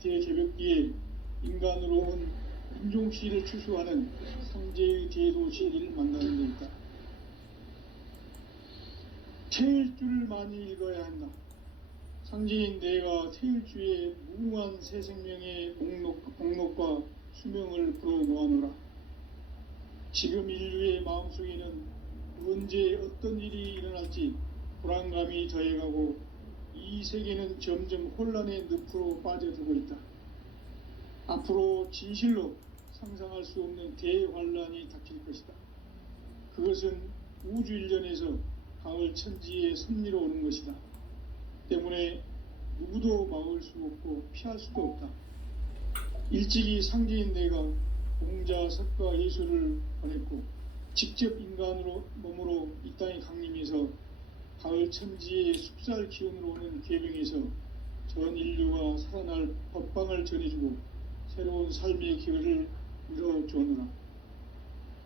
대개벽기에 인간으로 온 인종시를 추수하는 상제의 대도시를 만나는 데 있다. 태일주를 많이 읽어야 한다. 상제인 내가 태일주의 무궁한 새 생명의 목록과 수명을 풀어놓아노라. 지금 인류의 마음속에는 언제 어떤 일이 일어날지 불안감이 더해가고 이 세계는 점점 혼란의 늪으로 빠져들고 있다. 앞으로 진실로 상상할 수 없는 대환란이 닥칠 것이다. 그것은 우주 일련에서 가을 천지의 섭리로 오는 것이다. 때문에 누구도 막을 수 없고 피할 수도 없다. 일찍이 상제인 내가 공자, 석가, 예수를 보냈고 직접 인간으로 몸으로 이 땅에 강림해서 가을 천지의 숲살 기운으로 오는 계병에서 전 인류가 살아날 법방을 전해주고 새로운 삶의 기회를 이뤄주느라.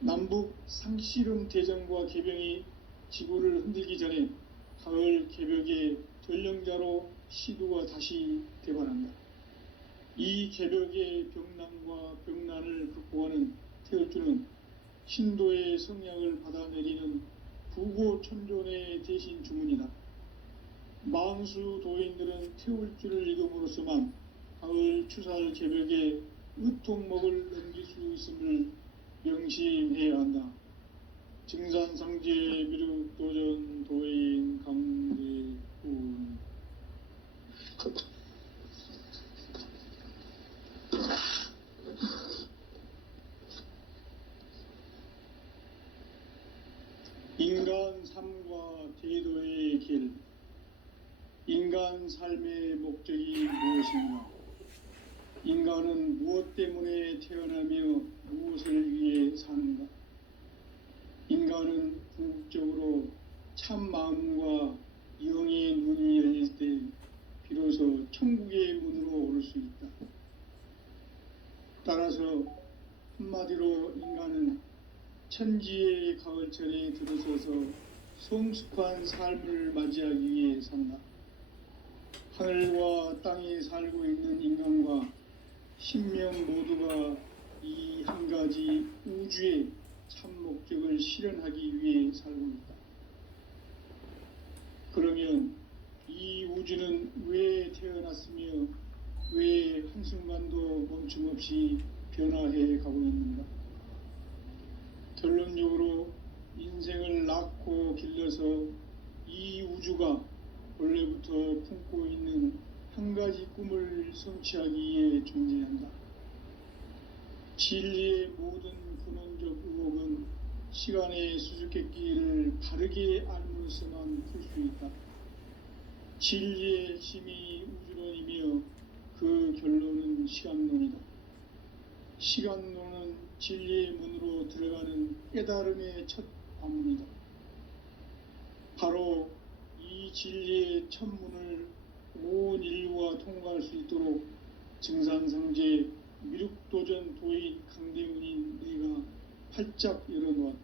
남북 상씨름 대전과 계병이 지구를 흔들기 전에 가을 개벽의 전령자로 시두가 다시 되관한다. 이 개벽의 병난과 병난을 극복하는 태을주는 신도의 성약을 받아내리는 부고천존의 대신 주문이다. 망수 도인들은 태울주를 읽음으로써만 가을 추살 개벽의 의통목을 넘길 수 있음을 명심해야 한다. 증산상제 미륵도전 도인 강제군. 인간 삶과 제도의 길. 인간 삶의 목적이 무엇인가? 인간은 무엇 때문에 태어나며 무엇을 위해 사는가? 인간은 궁극적으로 참 마음과 영의 눈이 열릴 때 비로소 천국의 문으로 오를 수 있다. 따라서 한마디로 인간은 천지의 가을철에 들어서서 성숙한 삶을 맞이하기 위해 산다. 하늘과 땅에 살고 있는 인간과 신명 모두가 이 한 가지 우주의 참 목적을 실현하기 위해 살고 있다. 그러면 이 우주는 왜 태어났으며 왜 한순간도 멈춤없이 변화해 가고 있는가? 결론적으로 인생을 낳고 길러서 이 우주가 원래부터 품고 있는 한 가지 꿈을 성취하기 위해 존재한다. 진리의 모든 근원적 의혹은 시간의 수수께끼를 바르게 알므로서만 풀 수 있다. 진리의 힘이 우주론이며 그 결론은 시간론이다. 시간론은 진리의 문으로 들어가는 깨달음의 첫 관문이다. 바로 이 진리의 첫 문을 온 인류가 통과할 수 있도록 증산상제 미륵도전 도인 강대문인 내가 활짝 열어놓았다.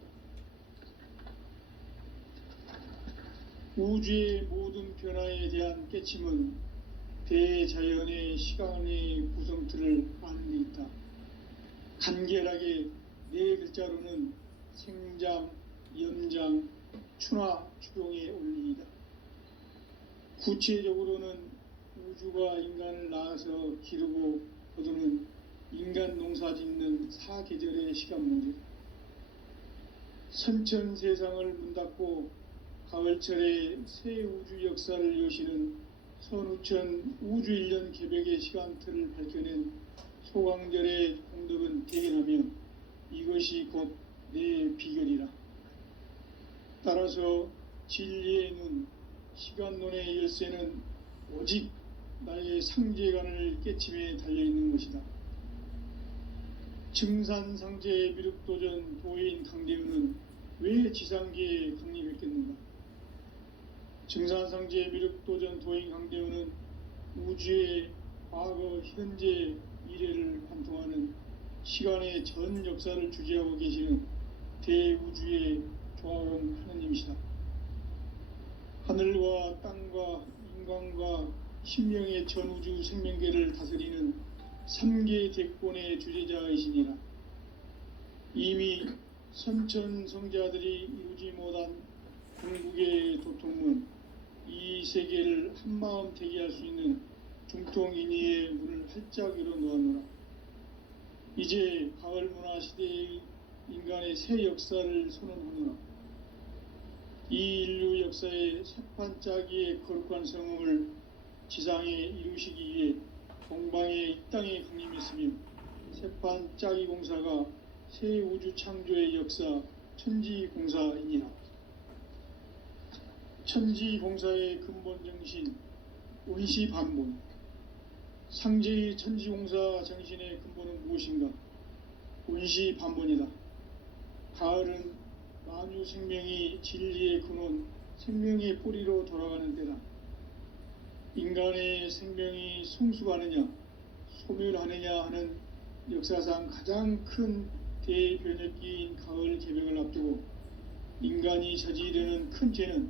우주의 모든 변화에 대한 깨침은 대자연의 시간의 구성틀을 아는 데 있다. 간결하게 네 글자로는 생장, 연장, 추나 추동의 원리이다. 구체적으로는 우주가 인간을 낳아서 기르고 거두는 인간 농사 짓는 사계절의 시간문이다. 선천 세상을 문 닫고 가을철에 새 우주 역사를 여시는 선우천 우주일년 개벽의 시간틀을 밝혀낸 소강절의 공덕은 대견하며 이것이 곧 내 비결이라. 따라서 진리의 눈, 시간론의 열쇠는 오직 나의 상제관을 깨침에 달려있는 것이다. 증산상제 미륵도전 도인 강대우는 왜 지상계에 강림했겠는가? 증산상제 미륵도전 도인 강대우는 우주의 과거, 현재, 미래를 관통하는 시간의 전 역사를 주재하고 계시는 대우주의 조화원 하느님이시다. 하늘과 땅과 인간과 신명의 전우주 생명계를 다스리는 삼계 대권의 주제자이시니라. 이미 선천성자들이 이루지 못한 궁극의 도통은 이 세계를 한마음 되게 할 수 있는 중통인의의 문을 활짝 열어놓았노라. 이제 가을 문화 시대의 인간의 새 역사를 선언하노라. 이 인류 역사의 새판짜기의 거룩한 성음을 지상에 이루시기 위해 동방의 이 땅에 강림했으며 새판짜기 공사가 새 우주 창조의 역사 천지공사이니라. 천지공사의 근본 정신 원시반본. 상제의 천지공사 정신의 근본은 무엇인가? 원시반본이다. 가을은 만유 생명이 진리의 근원, 생명의 뿌리로 돌아가는 때다. 인간의 생명이 성숙하느냐, 소멸하느냐 하는 역사상 가장 큰 대변혁기인 가을 개벽을 앞두고 인간이 저지르는 큰 죄는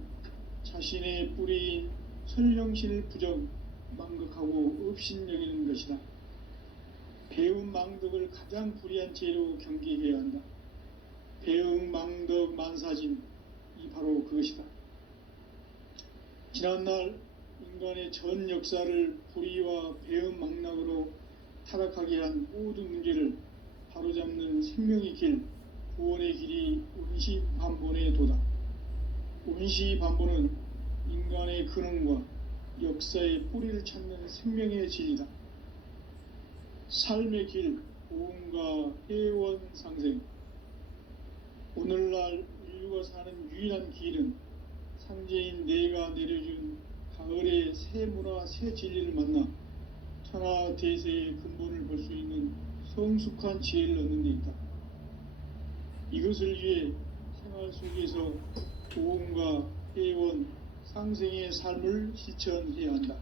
자신의 뿌리인 설령신을 부정, 망극하고 업신여기는 것이다. 배움 망덕을 가장 불의한 죄로 경계해야 한다. 배움 망덕 만사짐이 바로 그것이다. 지난날 인간의 전 역사를 불의와 배움 망락으로 타락하게 한 모든 문제를 바로잡는 생명의 길, 구원의 길이 원시반본의 도다. 원시반본은 인간의 근원과 역사의 뿌리를 찾는 생명의 진리다. 삶의 길, 보험과 회원 상생. 오늘날 인류가 사는 유일한 길은 상제인 내가 내려준 가을의 새 문화, 새 진리를 만나 천하 대세의 근본을 볼 수 있는 성숙한 지혜를 얻는 데 있다. 이것을 위해 생활 속에서 보험과 회원, 상생의 삶을 실천해야 한다.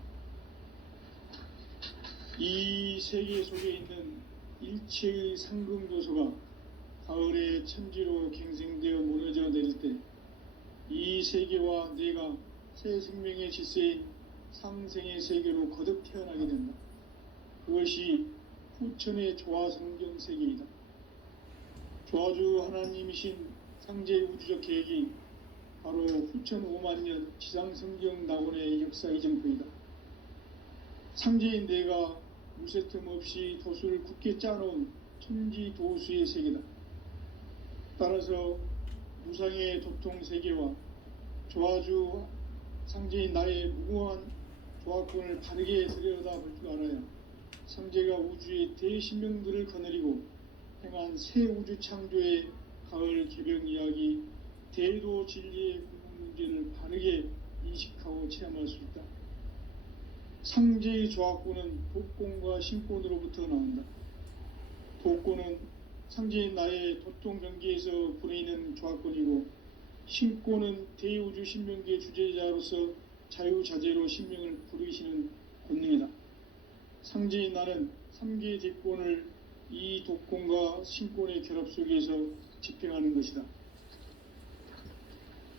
이 세계 속에 있는 일체의 상금요소가 가을의 천지로 갱생되어 무너져 내릴 때 이 세계와 내가 새 생명의 질서인 상생의 세계로 거듭 태어나게 된다. 그것이 후천의 조화성경 세계이다. 조화주 하나님이신 상제 우주적 계획이 바로 후천 5만년 지상성경 낙원의 역사 이정표이다. 상제인 내가 무쇠틈 없이 도수를 굳게 짜놓은 천지도수의 세계다. 따라서 무상의 도통 세계와 조화주 상제인 나의 무궁한 조화권을 바르게 들여다볼 줄 알아야 상제가 우주의 대신명들을 거느리고 행한 새 우주 창조의 가을 개벽 이야기, 대도 진리의 궁극 문제를 바르게 인식하고 체험할 수 있다. 상제의 조화권은 독권과 신권으로부터 나온다. 독권은 상제인 나의 도통 경계에서 부리는 조화권이고, 신권은 대우주 신명계의 주제자로서 자유자재로 신명을 부르시는 권능이다. 상제인 나는 3개의 대권을 이 독권과 신권의 결합 속에서 집행하는 것이다.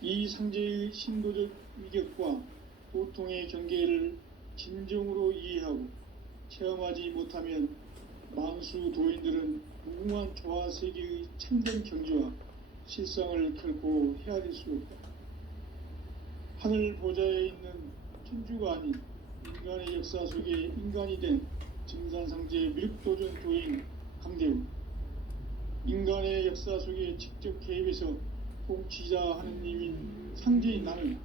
이 상제의 신도적 위격과 도통의 경계를 진정으로 이해하고 체험하지 못하면 만수 도인들은 무궁한 조화세계의 참된 경지와 실상을 결코 헤아릴 수 없다. 하늘 보좌에 있는 천주가 아닌 인간의 역사 속에 인간이 된 증산상제의 밀도전 도인 강대우, 인간의 역사 속에 직접 개입해서 통치자 하느님인 상제인 나는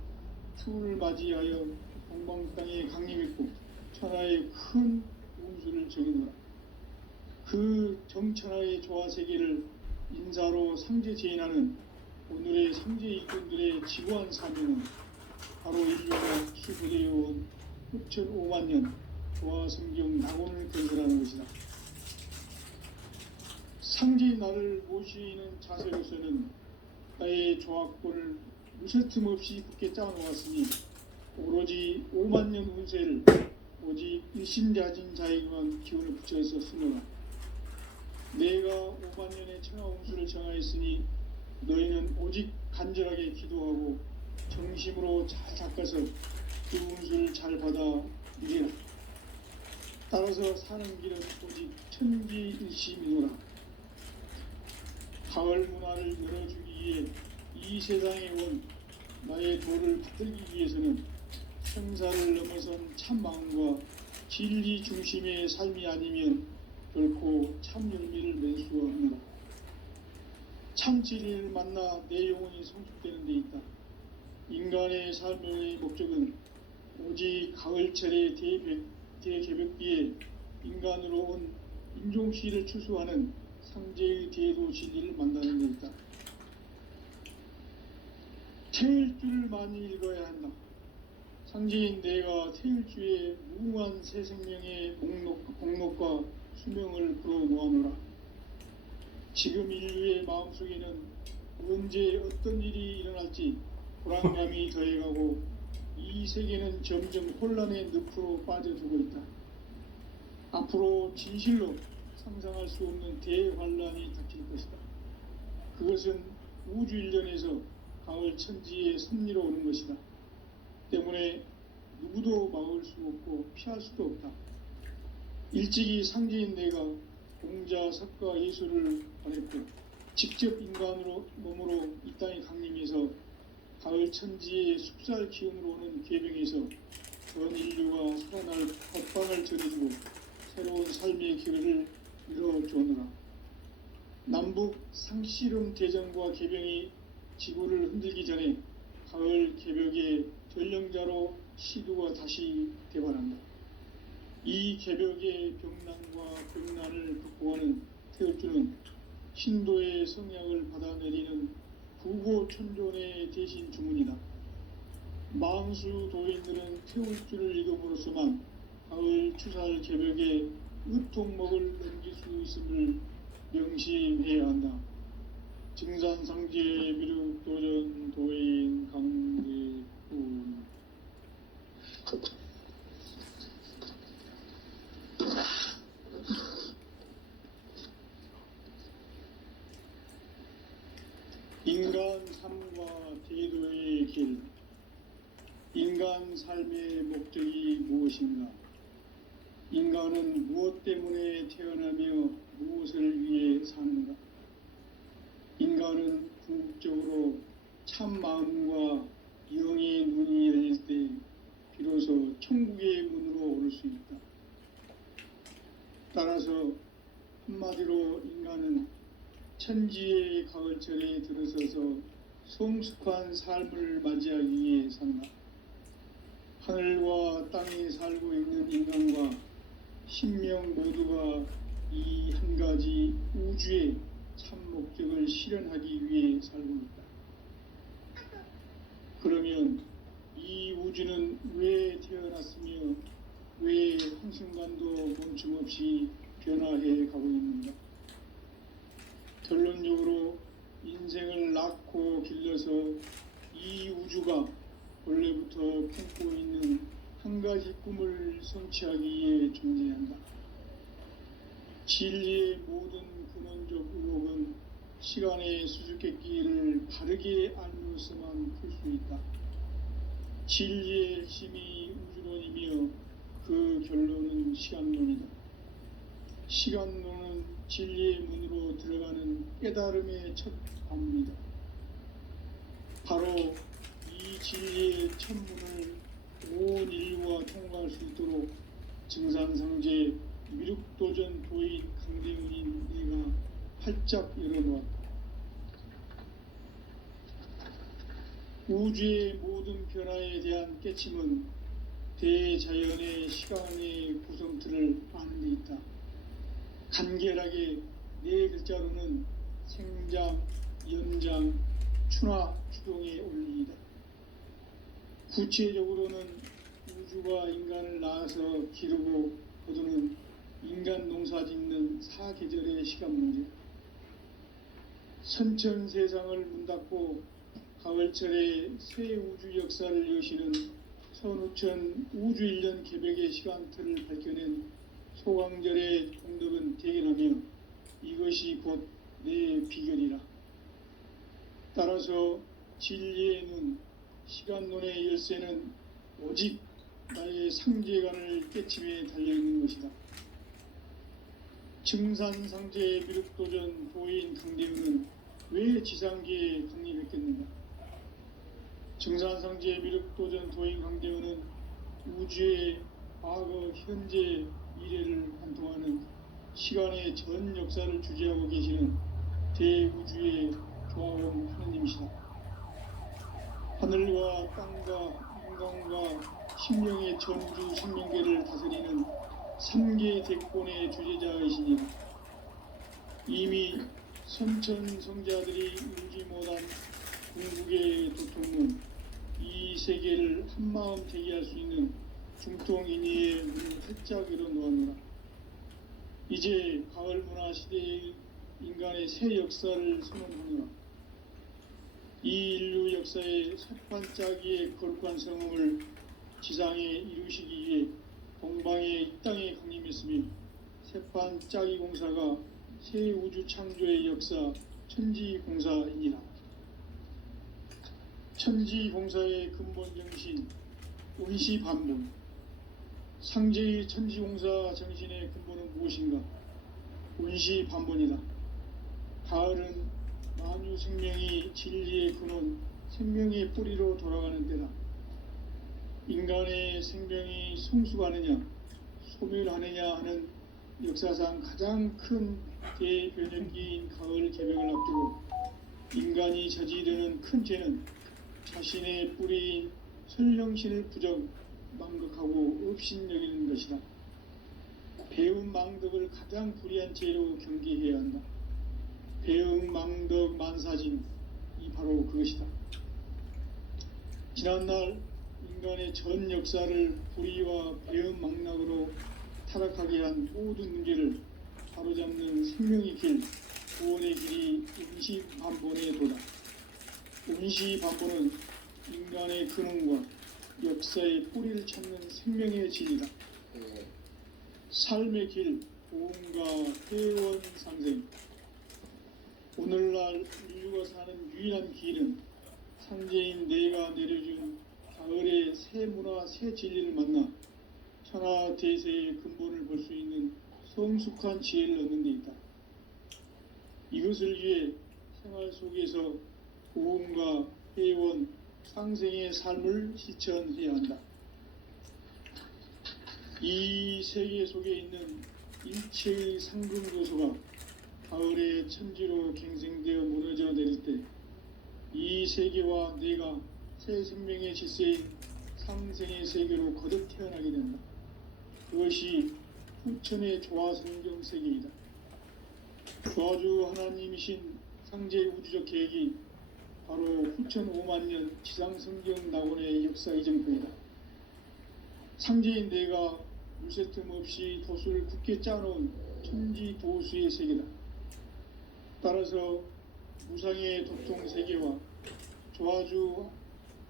추운을 맞이하여 동방 땅에 강림했고 천하의 큰 운수를 정해놓으라. 그 정천하의 조화세계를 인사로 상제제인하는 오늘의 상제 일꾼들의 지구한 사명은 바로 인류가 수부되어온 후천 5만년 조화성경 낙원을 건설하는 것이다. 상제인 나를 모시는 자세로서는 나의 조화권을 무쇠틈 없이 굳게 짜놓았으니 오로지 5만년 운세를 오직 일심자진 자에게만 기운을 붙여서 쓰노라. 내가 5만년의 천하 운수를 정하였으니 너희는 오직 간절하게 기도하고 정심으로 잘 닦아서 그 운수를 잘 받아 누리라. 따라서 사는 길은 오직 천지일심이노라. 가을 문화를 열어주기 위해 이 세상에 온 나의 도를 받들기 위해서는 생사를 넘어선 참 마음과 진리 중심의 삶이 아니면 결코 참 열매를 맺을 수가 없노라. 참 진리를 만나 내 영혼이 성숙되는 데 있다. 인간의 삶의 목적은 오직 가을철의 대개벽비에 인간으로 온 인종시를 추수하는 상제의 대도 진리를 만나는 데 있다. 태일주를 많이 읽어야 한다. 상제인 내가 태일주의 무궁한 새 생명의 목록과 수명을 풀어놓아노라. 지금 인류의 마음속에는 언제 어떤 일이 일어날지 불안감이 더해가고 이 세계는 점점 혼란의 늪으로 빠져들고 있다. 앞으로 진실로 상상할 수 없는 대환란이 닥칠 것이다. 그것은 우주 일련에서 가을 천지의 섭리로 오는 것이다. 때문에 누구도 막을 수 없고 피할 수도 없다. 일찍이 상제인 내가 공자, 석가, 예수를 보냈고 직접 인간으로 몸으로 이 땅에 강림해서 가을 천지의 숲살 기운으로 오는 계병에서 전 인류가 살아날 법방을 전해주고 새로운 삶의 기회를 이뤄주었노라. 남북 상씨름 대전과 계병이 지구를 흔들기 전에 가을 개벽의 전령자로 시두가 다시 개발한다. 이 개벽의 병난과 병난을 극복하는 태울주는 신도의 성약을 받아내리는 구고천존의 대신 주문이다. 망수 도인들은 태울주를 읽음으로써만 가을 추살 개벽의 으통목을 넘길 수 있음을 명심해야 한다. 증산상제 미륵도전 도인 강대군. 인간 삶과 대도의 길. 인간 삶의 목적이 무엇인가? 인간은 무엇 때문에 태어나며 무엇을 위해 사는가? 인간은 궁극적으로 참 마음과 영의 눈이 열릴 때 비로소 천국의 문으로 오를 수 있다. 따라서 한마디로 인간은 천지의 가을철에 들어서서 성숙한 삶을 맞이하기 위해 산다. 하늘과 땅에 살고 있는 인간과 신명 모두가 이 한 가지 우주의 참 목적을 실현하기 위해 살고 있다. 그러면 이 우주는 왜 태어났으며 왜 한순간도 멈춤없이 변화해 가고 있는가? 결론적으로 인생을 낳고 길러서 이 우주가 원래부터 품고 있는 한 가지 꿈을 성취하기 위해 존재한다. 진리의 모든 근원적 의혹은 시간의 수수께끼를 바르게 알므로서만 풀 수 있다. 진리의 핵심이 우주론이며 그 결론은 시간론이다. 시간론은 진리의 문으로 들어가는 깨달음의 첫 관문이다. 바로 이 진리의 첫 문을 온 인류가 통과할 수 있도록 증산상제 미륵도전 도인 강대훈인 내가 활짝 열어놓았다. 우주의 모든 변화에 대한 깨침은 대자연의 시간의 구성틀을 아는 데 있다. 간결하게 네 글자로는 생장, 연장, 추나 추동의 원리이다. 구체적으로는 우주가 인간을 낳아서 기르고 거두는 인간 농사 짓는 사계절의 시간 문제. 선천 세상을 문 닫고 가을철에 새 우주 역사를 여시는 선우천 우주일년 개벽의 시간틀을 밝혀낸 소강절의 공덕은 대견하며 이것이 곧 내 비결이라. 따라서 진리의 눈, 시간론의 열쇠는 오직 나의 상제관을 깨침에 달려있는 것이다. 증산상제 미륵도전 도인 강대우는 왜 지상계에 강림했겠는가? 증산상제 미륵도전 도인 강대우는 우주의 과거, 현재, 미래를 관통하는 시간의 전 역사를 주재하고 계시는 대우주의 조화원 하느님이시다. 하늘과 땅과 인간과 심령의 전주 생명계를 다스리는 삼계 대권의 주재자이시니 이미 선천성자들이 이루지 못한 궁극의 도통은 이 세계를 한마음 대기할 수 있는 중통인의의 문을 활짝 열어놓았노라. 이제 가을 문화 시대의 인간의 새 역사를 선언하노라. 이 인류 역사의 첫 반짝이의 거룩한 성음을 지상에 이루시기 위해 동방의 이 땅에 강림했으며 새반짝이 공사가 새 우주 창조의 역사 천지공사이니라. 천지공사의 근본 정신 운시반본. 상제의 천지공사 정신의 근본은 무엇인가? 운시반본이다. 가을은 만유 생명이 진리의 근원, 생명의 뿌리로 돌아가는 때다. 인간의 생명이 성숙하느냐, 소멸하느냐 하는 역사상 가장 큰 대변혁기인 가을 개벽을 앞두고 인간이 저지르는 큰 죄는 자신의 뿌리인 설령신을 부정, 망극하고 업신여기는 것이다. 배움 망덕을 가장 불의한 죄로 경계해야 한다. 배움 망덕 만사진, 이 바로 그것이다. 지난날 인간의 전 역사를 불의와 배움 망락으로 타락하게 한 모든 문제를 바로잡는 생명의 길, 구원의 길이 운시반본의 도다. 운시반본은 인간의 근원과 역사의 뿌리를 찾는 생명의 진리다. 삶의 길, 보험과 회원 상생. 오늘날 인류가 사는 유일한 길은 상제인 내가 내려준 가을의 새 문화, 새 진리를 만나 천하 대세의 근본을 볼 수 있는 성숙한 지혜를 얻는 데 있다. 이것을 위해 생활 속에서 보험과 회원, 상생의 삶을 실천해야 한다. 이 세계 속에 있는 일체의 상금요소가 가을의 천지로 갱생되어 무너져 내릴 때 이 세계와 내가 새 생명의 질서인 상생의 세계로 거듭 태어나게 된다. 그것이 후천의 조화성경 세계이다. 조화주 하나님이신 상제의 우주적 계획이 바로 후천 5만년 지상성경 낙원의 역사 이정표이다. 상제인 내가 물새틈 없이 도수를 굳게 짜놓은 천지 도수의 세계다. 따라서 무상의 도통 세계와 조화주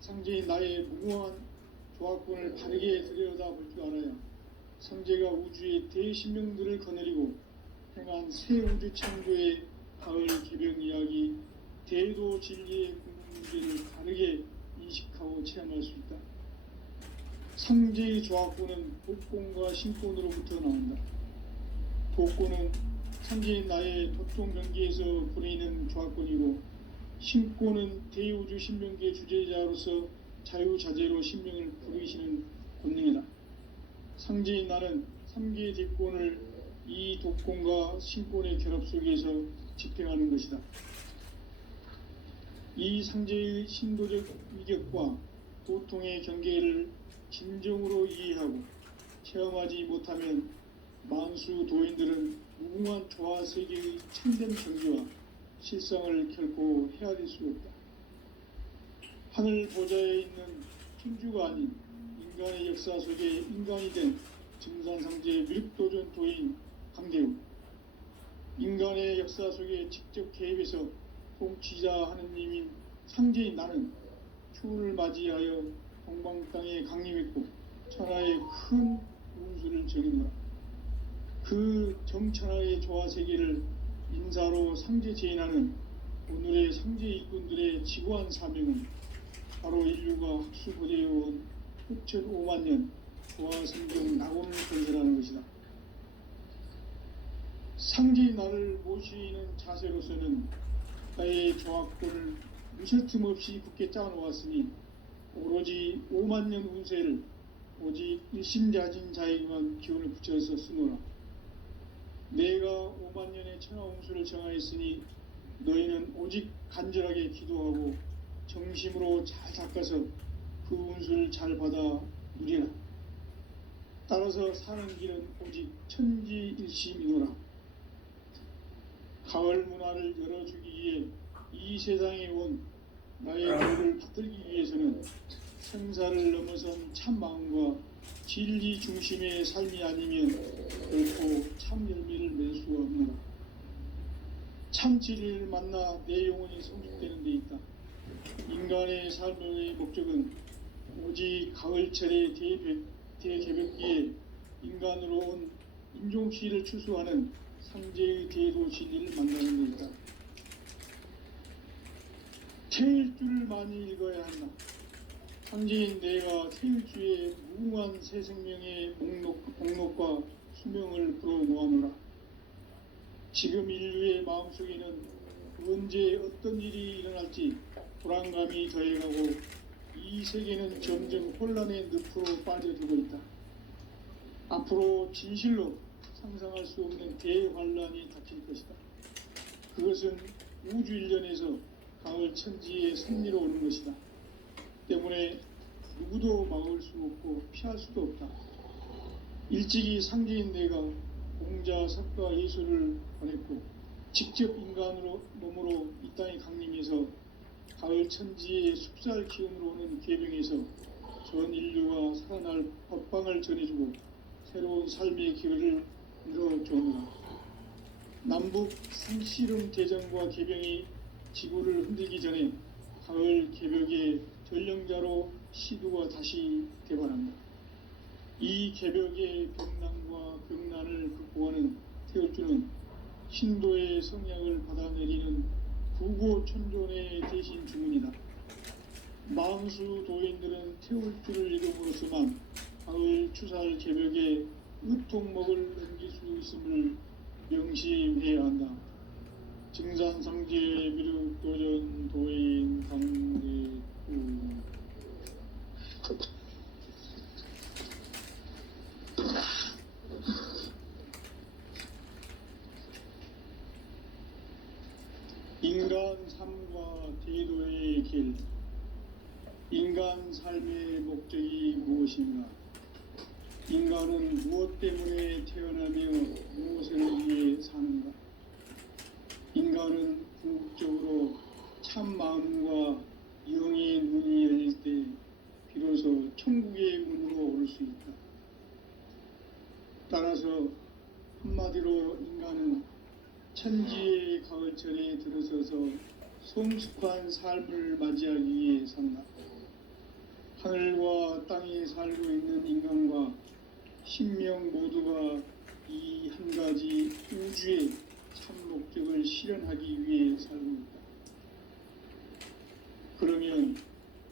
상제인 나의 무궁한 조화권을 바르게 들여다볼 줄 알아야 상제가 우주의 대신명들을 거느리고 행한 새 우주 창조의 가을 개벽 이야기, 대도 진리의 궁극 문제를 다르게 인식하고 체험할 수 있다. 상제의 조화권은 복권과 신권으로부터 나온다. 복권은 상제인 나의 도통 경계에서 보내는 조화권이고, 신권은 대우주 신명계 주제자로서 자유자재로 신명을 부르시는 권능이다. 상제인 나는 3개의 대권을 이 독권과 신권의 결합 속에서 집행하는 것이다. 이 상제의 신도적 위격과 고통의 경계를 진정으로 이해하고 체험하지 못하면 만수 도인들은 무궁한 조화세계의 참된 경지와 실상을 결코 헤아릴 수 없다. 하늘 보좌에 있는 천주가 아닌 인간의 역사 속에 인간이 된 증산상제 미륵도전 도인 강대우. 인간의 역사 속에 직접 개입해서 통치자 하느님인 상제인 나는 추운을 맞이하여 동방 땅에 강림했고 천하의 큰 운수를 정했노라. 그 정천하의 조화세계를 인사로 상제 제인하는 오늘의 상제 일꾼들의 지고한 사명은 바로 인류가 학수고대해온 후천 5만년 조화성경 낙원을 건설하는 것이다. 상제의 나를 모시는 자세로서는 나의 조합권을 무쇠틈 없이 굳게 짜놓았으니 오로지 5만 년 운세를 오직 일심자진 자에게만 기운을 붙여서 쓰노라. 내가 5만 년의 천하홍수를 정하였으니 너희는 오직 간절하게 기도하고 정심으로 잘 닦아서 그 운수를 잘 받아 누리라. 따라서 사는 길은 오직 천지일심이노라. 가을 문화를 열어주기 위해 이 세상에 온 나의 도를 받들기 위해서는 생사를 넘어선 참 마음과 진리 중심의 삶이 아니면 결코 참 열매를 맺을 수가 없노라. 참 진리를 만나 내 영혼이 성숙되는 데 있다. 인간의 삶의 목적은 오직 가을철의 대개벽기에 인간으로 온 인종시를 추수하는 상제의 대도 진리를 만나는 데 있다. 태일주를 많이 읽어야 한다. 상제인 내가 태일주의 무궁한 새 생명의 목록과 수명을 풀어놓아노라. 지금 인류의 마음속에는 언제 어떤 일이 일어날지 불안감이 더해가고 이 세계는 점점 혼란의 늪으로 빠져들고 있다. 앞으로 진실로 상상할 수 없는 대환란이 닥칠 것이다. 그것은 우주 일련에서 가을 천지의 승리로 오는 것이다. 때문에 누구도 막을 수 없고 피할 수도 없다. 일찍이 상제인 내가 공자, 석가, 예수를 보냈고 직접 인간으로 몸으로 이 땅에 강림해서 가을 천지의 숲살 기운으로 오는 계병에서 전 인류가 살아날 법방을 전해주고 새로운 삶의 기회를 열어주노라. 남북 상씨름 대전과 계병이 지구를 흔들기 전에 가을 개벽의 전령자로 시두가 다시 개발한다. 이 개벽의 병난과 병난을 극복하는 태울주는 신도의 성약을 받아내리는 구고천존의 대신 주문이다. 망수 도인들은 태울주를 이름으로서만 가을 추살 개벽의 의통목을 넘길 수 있음을 명심해야 한다. 증산상제 미륵도전 도인 강대구 인간 삶과 대도의 길. 인간 삶의 목적이 무엇인가? 인간은 무엇 때문에 태어나며 무엇을 위해 사는가? 인간은 궁극적으로 참 마음과 영의 문이 열릴 때 비로소 천국의 문으로 오를 수 있다. 따라서 한마디로 인간은 천지의 가을철에 들어서서 성숙한 삶을 맞이하기 위해 산다. 하늘과 땅에 살고 있는 인간과 신명 모두가 이 한 가지 우주의 참 목적을 실현하기 위해 살고 있다. 그러면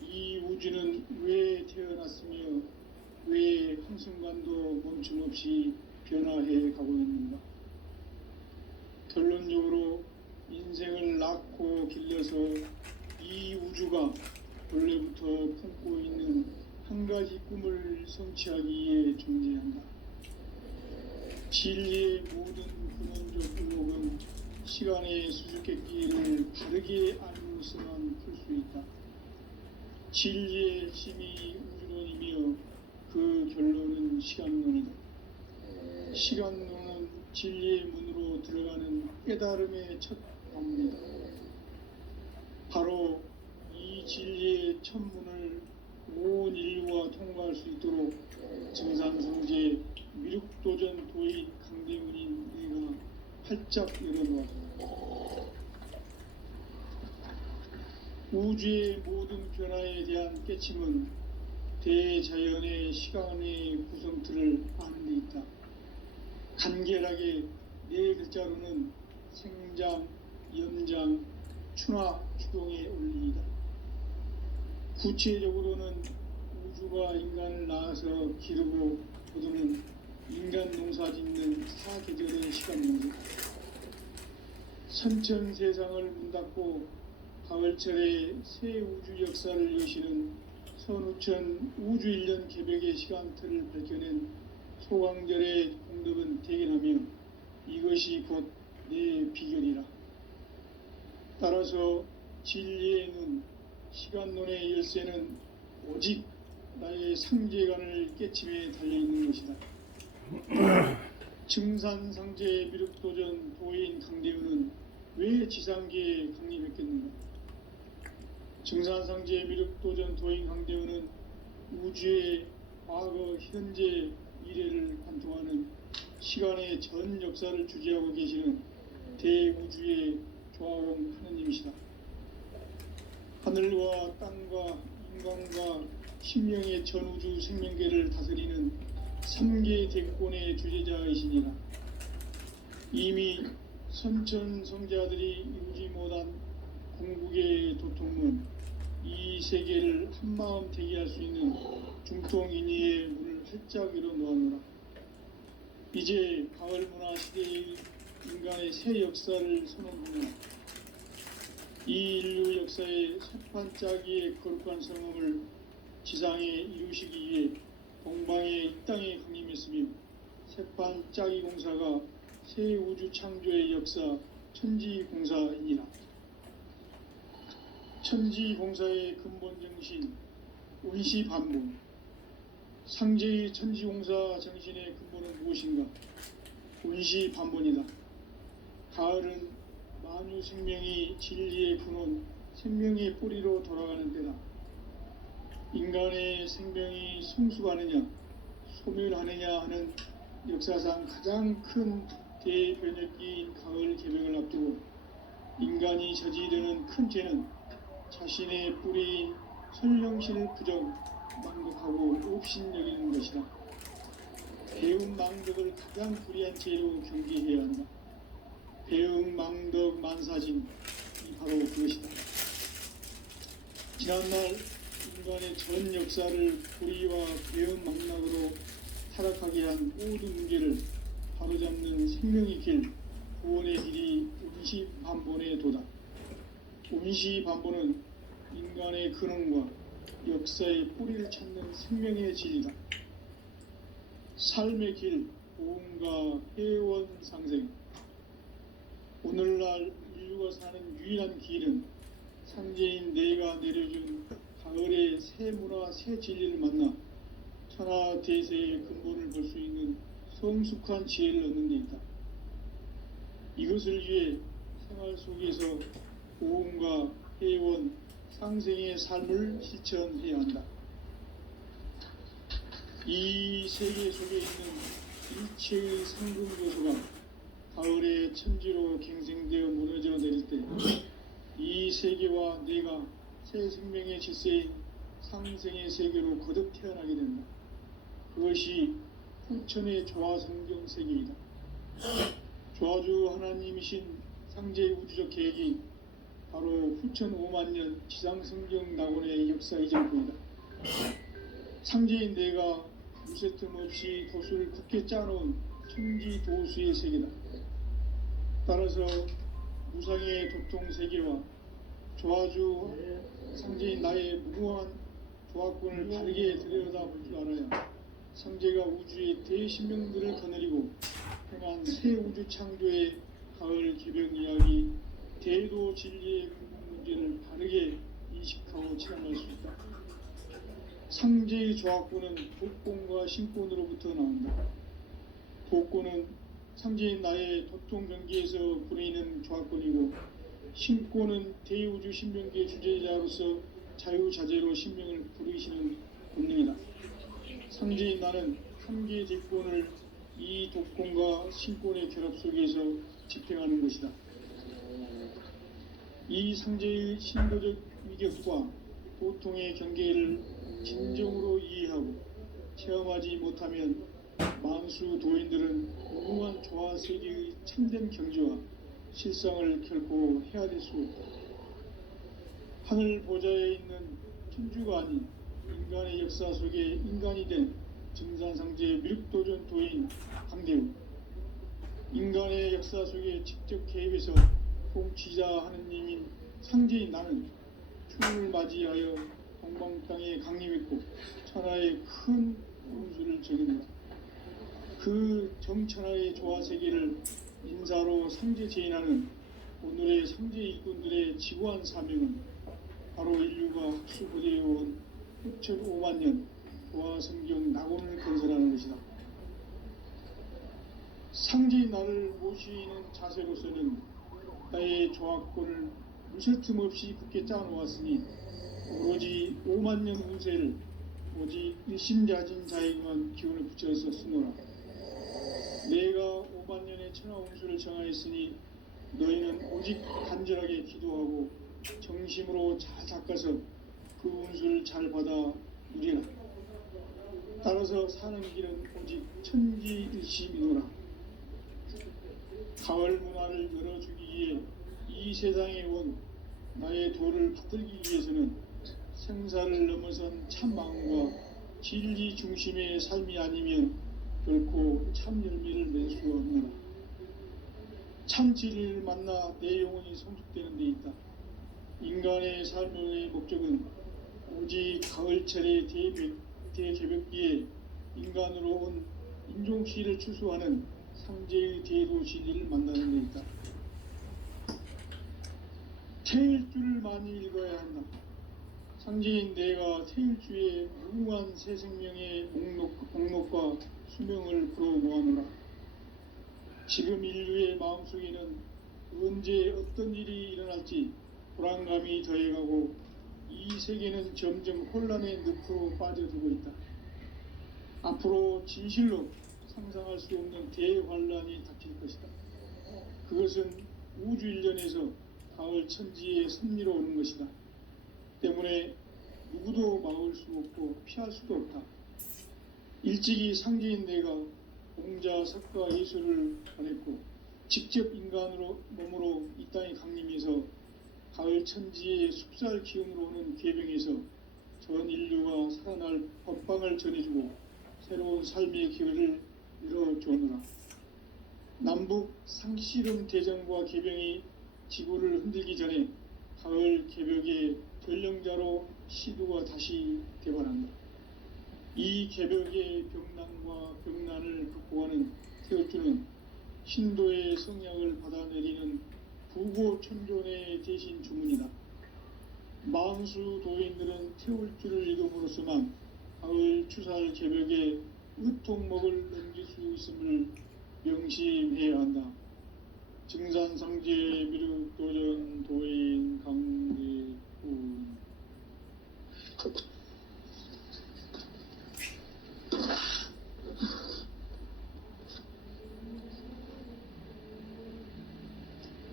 이 우주는 왜 태어났으며 왜 한순간도 멈춤없이 변화해 가고 있는가? 결론적으로 인생을 낳고 길러서 이 우주가 원래부터 품고 있는 한 가지 꿈을 성취하기 위해 존재한다. 진리의 모든 근원적 의혹은 시간의 수수께끼를 바르게 알므로서만 풀 수 있다. 진리의 핵심이 우주론이며 그 결론은 시간론이다. 시간론은 진리의 문으로 들어가는 깨달음의 첫 방문이다. 바로 이 진리의 첫 문을 온 인류가 통과할 수 있도록 증산성제 미륵도전 도인 강대문인 내가 활짝 열어놓았다. 우주의 모든 변화에 대한 깨침은 대자연의 시간의 구성틀을 아는 데 있다. 간결하게 네 글자로는 생장, 연장, 추나 추동의 원리이다. 구체적으로는 우주가 인간을 낳아서 기르고 거두는 인간 농사 짓는 사계절의 시간입니다. 선천 세상을 문 닫고 가을철에 새 우주 역사를 여시는 선우천 우주 1년 개벽의 시간틀을 밝혀낸 소강절의 공덕은 대견하며 이것이 곧 내 비결이라. 따라서 진리의 눈, 시간론의 열쇠는 오직 나의 상제관을 깨침에 달려있는 것이다. 증산상제 미륵도전 도인 강대우는 왜 지상계에 강림했겠는가? 증산상제 미륵도전 도인 강대우는 우주의 과거, 현재, 미래를 관통하는 시간의 전 역사를 주재하고 계시는 대우주의 조화공 하느님이시다. 하늘과 땅과 인간과 신명의 전우주 생명계를 다스리는 3계 대권의 주제자이시니라. 이미 선천 성자들이 이루지 못한 궁극의 도통문, 이 세계를 한마음 대기할 수 있는 중통인의의 문을 활짝 열어 놓아노라. 이제 가을 문화 시대의 인간의 새 역사를 선언하며 이 인류 역사의 솥판짜기의 거룩한 성음을 지상에 이루시기 위해 동방의 이 땅에 강림했으며 새판짜기 공사가 새 우주 창조의 역사 천지공사이니라. 천지공사의 근본 정신 운시반본. 상제의 천지공사 정신의 근본은 무엇인가? 운시반본이다. 가을은 만유 생명이 진리의 근원, 생명의 뿌리로 돌아가는 때다. 인간의 생명이 성숙하느냐, 소멸하느냐 하는 역사상 가장 큰 대변혁기인 가을 개명을 앞두고 인간이 저지르는 큰 죄는 자신의 뿌리인 선령신을 부정, 망덕하고 옵신여기는 것이다. 배움 망덕을 가장 불의한 죄로 경계해야 한다. 배움 망덕 만사진이 바로 그것이다. 지난날 인간의 전 역사를 불의와 배움 망락으로 타락하게 한 모든 문제를 바로잡는 생명의 길, 구원의 길이 운시반본의 도다. 운시반본은 인간의 근원과 역사의 뿌리를 찾는 생명의 진리다. 삶의 길, 보험과 회원 상생. 오늘날 인류가 사는 유일한 길은 상제인 내가 내려준 가을의 새 문화, 새 진리를 만나 천하 대세의 근본을 볼 수 있는 성숙한 지혜를 얻는 데 있다. 이것을 위해 생활 속에서 보험과 회원, 상생의 삶을 실천해야 한다. 이 세계 속에 있는 일체의 상금 요소가 가을의 천지로 갱생되어 무너져 내릴 때 이 세계와 내가 새 생명의 질서인 상생의 세계로 거듭 태어나게 된다. 그것이 후천의 조화성경 세계이다. 조화주 하나님이신 상제의 우주적 계획이 바로 후천 5만년 지상성경 낙원의 역사이자 뿐이다. 상제인 내가 무쇠 틈 없이 도수를 굳게 짜놓은 천지도수의 세계다. 따라서 무상의 도통세계와 조화주 상제인 나의 무궁한 조화권을 바르게 들여다볼 줄 알아야 상제가 우주의 대신명들을 거느리고 행한 새 우주 창조의 가을 개벽 이야기 대도 진리의 근본 문제를 바르게 인식하고 체험할 수 있다. 상제의 조화권은 도권과 신권으로부터 나온다. 도권은 상제인 나의 도통 경계에서 부리는 조화권이고, 신권은 대우주 신명계 주제자로서 자유자재로 신명을 부르시는 본능이다. 상제인 나는 3개 대권을 이 도권과 신권의 결합 속에서 집행하는 것이다. 이 상제의 신도적 위격과 도통의 경계를 진정으로 이해하고 체험하지 못하면 만수 도인들은 무궁한 조화 세계의 참된 경지와 실상을 결코 헤아릴 수 없다. 하늘 보좌에 있는 천주가 아닌 인간의 역사 속에 인간이 된 증산상제 미륵도전 도인 강대우, 인간의 역사 속에 직접 개입해서 통치자 하느님인 상제인 나는 춤을 맞이하여 동방 땅에 강림했고 천하에 큰 운수를 적인다. 그 정천하의 조화세계를 인사로 상제 제인하는 오늘의 상제 일꾼들의 지구한 사명은 바로 인류가 학수고대해온 6,500만 년 조화성경 낙원을 건설하는 것이다. 상제인 나를 모시는 자세로서는 나의 조화권을 무쇠 틈 없이 굳게 짜놓았으니 오로지 5만 년 운세를 오직 일심자진 자에게만 기운을 붙여서 쓰노라. 내가 5만 년의 천하 운수를 정하였으니 너희는 오직 간절하게 기도하고 정심으로 잘 닦아서 그 운수를 잘 받아 누리라. 따라서 사는 길은 오직 천지일심이노라. 가을 문화를 열어주기 위해 이 세상에 온 나의 도를 받들기 위해서는 생사를 넘어선 참 마음과 진리 중심의 삶이 아니면 결코 참 열매를 낼 수 없노라. 참 진리를 만나 내 영혼이 성숙되는 데 있다. 인간의 삶의 목적은 오직 가을철의 대개벽기에 인간으로 온 인종시를 추수하는 상제의 대도 진리를 만나는 데 있다. 태일주를 많이 읽어야 한다. 상제인 내가 태일주의 무궁한 새 생명의 목록과 수명을 풀어 모아노라. 지금 인류의 마음속에는 언제 어떤 일이 일어날지 불안감이 더해가고 이 세계는 점점 혼란의 늪으로 빠져들고 있다. 앞으로 진실로 상상할 수 없는 대환란이 닥칠 것이다. 그것은 우주 일련에서 가을 천지의 섭리로 오는 것이다. 때문에 누구도 막을 수 없고 피할 수도 없다. 일찍이 상제인 내가 공자, 석가, 예술을 보냈고 직접 인간으로 몸으로 이 땅에 강림해서 가을 천지의 숲살 기운으로 오는 계병에서 전 인류가 살아날 법방을 전해주고 새로운 삶의 기회를 열어주느라. 남북 상씨름 대전과 계병이 지구를 흔들기 전에 가을 개벽의 전령자로 시두가 다시 대발한다. 이 개벽의 병난과 병난을 극복하는 태울주는 신도의 성약을 받아내리는 부고천존의 대신 주문이다. 망수 도인들은 태울주를 읽음으로써만 가을 추살 개벽의 의통목을 넘길 수 있음을 명심해야 한다. 증산상제 미륵도전 도인 강대훈.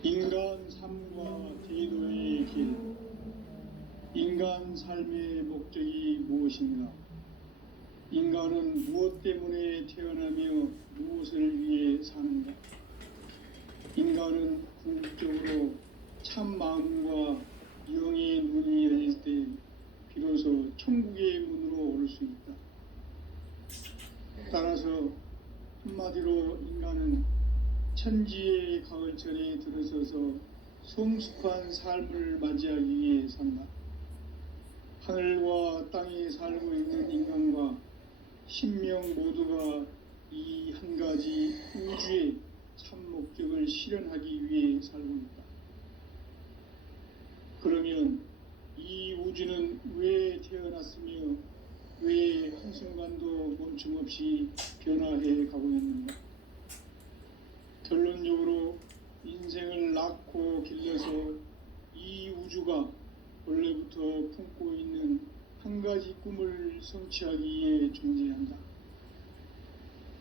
인간 삶과 제도의 길. 인간 삶의 목적이 무엇인가? 인간은 무엇 때문에 태어나며 무엇을 위해 사는가? 인간은 궁극적으로 참 마음과 영의 눈이 열릴 때 비로소 천국의 문으로 오를 수 있다. 따라서 한마디로 인간은 천지의 가을철에 들어서서 성숙한 삶을 맞이하기 위해 산다. 하늘과 땅에 살고 있는 인간과 신명 모두가 이 한 가지 우주의 참 목적을 실현하기 위해 살고 있다. 그러면 이 우주는 왜 태어났으며 왜 한순간도 멈춤없이 변화해 가고 있는가? 결론적으로 인생을 낳고 길러서 이 우주가 원래부터 품고 있는 한 가지 꿈을 성취하기 위해 존재한다.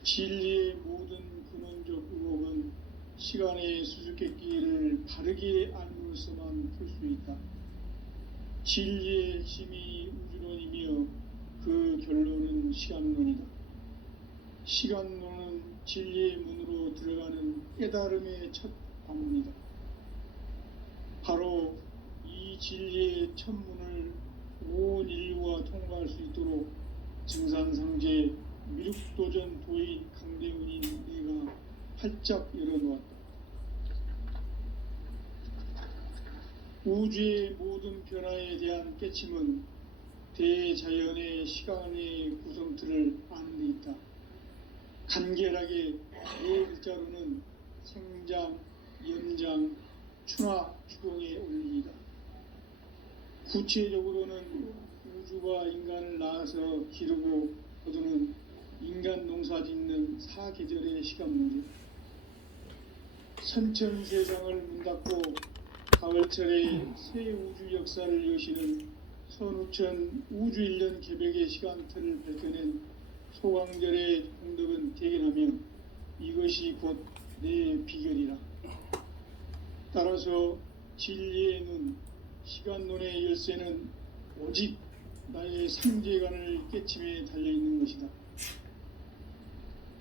진리의 모든 근원적 의혹은 시간의 수수께끼를 바르게 알므로서만 풀 수 있다. 진리의 핵심이 우주론이며 그 결론은 시간론이다. 시간론은 진리의 문으로 들어가는 깨달음의 첫 방문이다. 바로 이 진리의 첫 문을 온 인류가 통과할 수 있도록 증산상제 미륵도전 도인 강대훈인 내가 활짝 열어놓았다. 우주의 모든 변화에 대한 깨침은 대자연의 시간의 구성틀을 아는 데 있다. 간결하게 네 글자로는 생장, 연장, 추나 추동의 원리이다. 구체적으로는 우주가 인간을 낳아서 기르고 거두는 인간 농사 짓는 사계절의 시간물이 선천세상을 문 닫고 가을철에 새 우주 역사를 여시는 선우천 우주일년 개벽의 시간틀을 밝혀낸 소강절의 공덕은 대견하며 이것이 곧 내 비결이라. 따라서 진리의 눈, 시간론의 열쇠는 오직 나의 상제관을 깨침에 달려있는 것이다.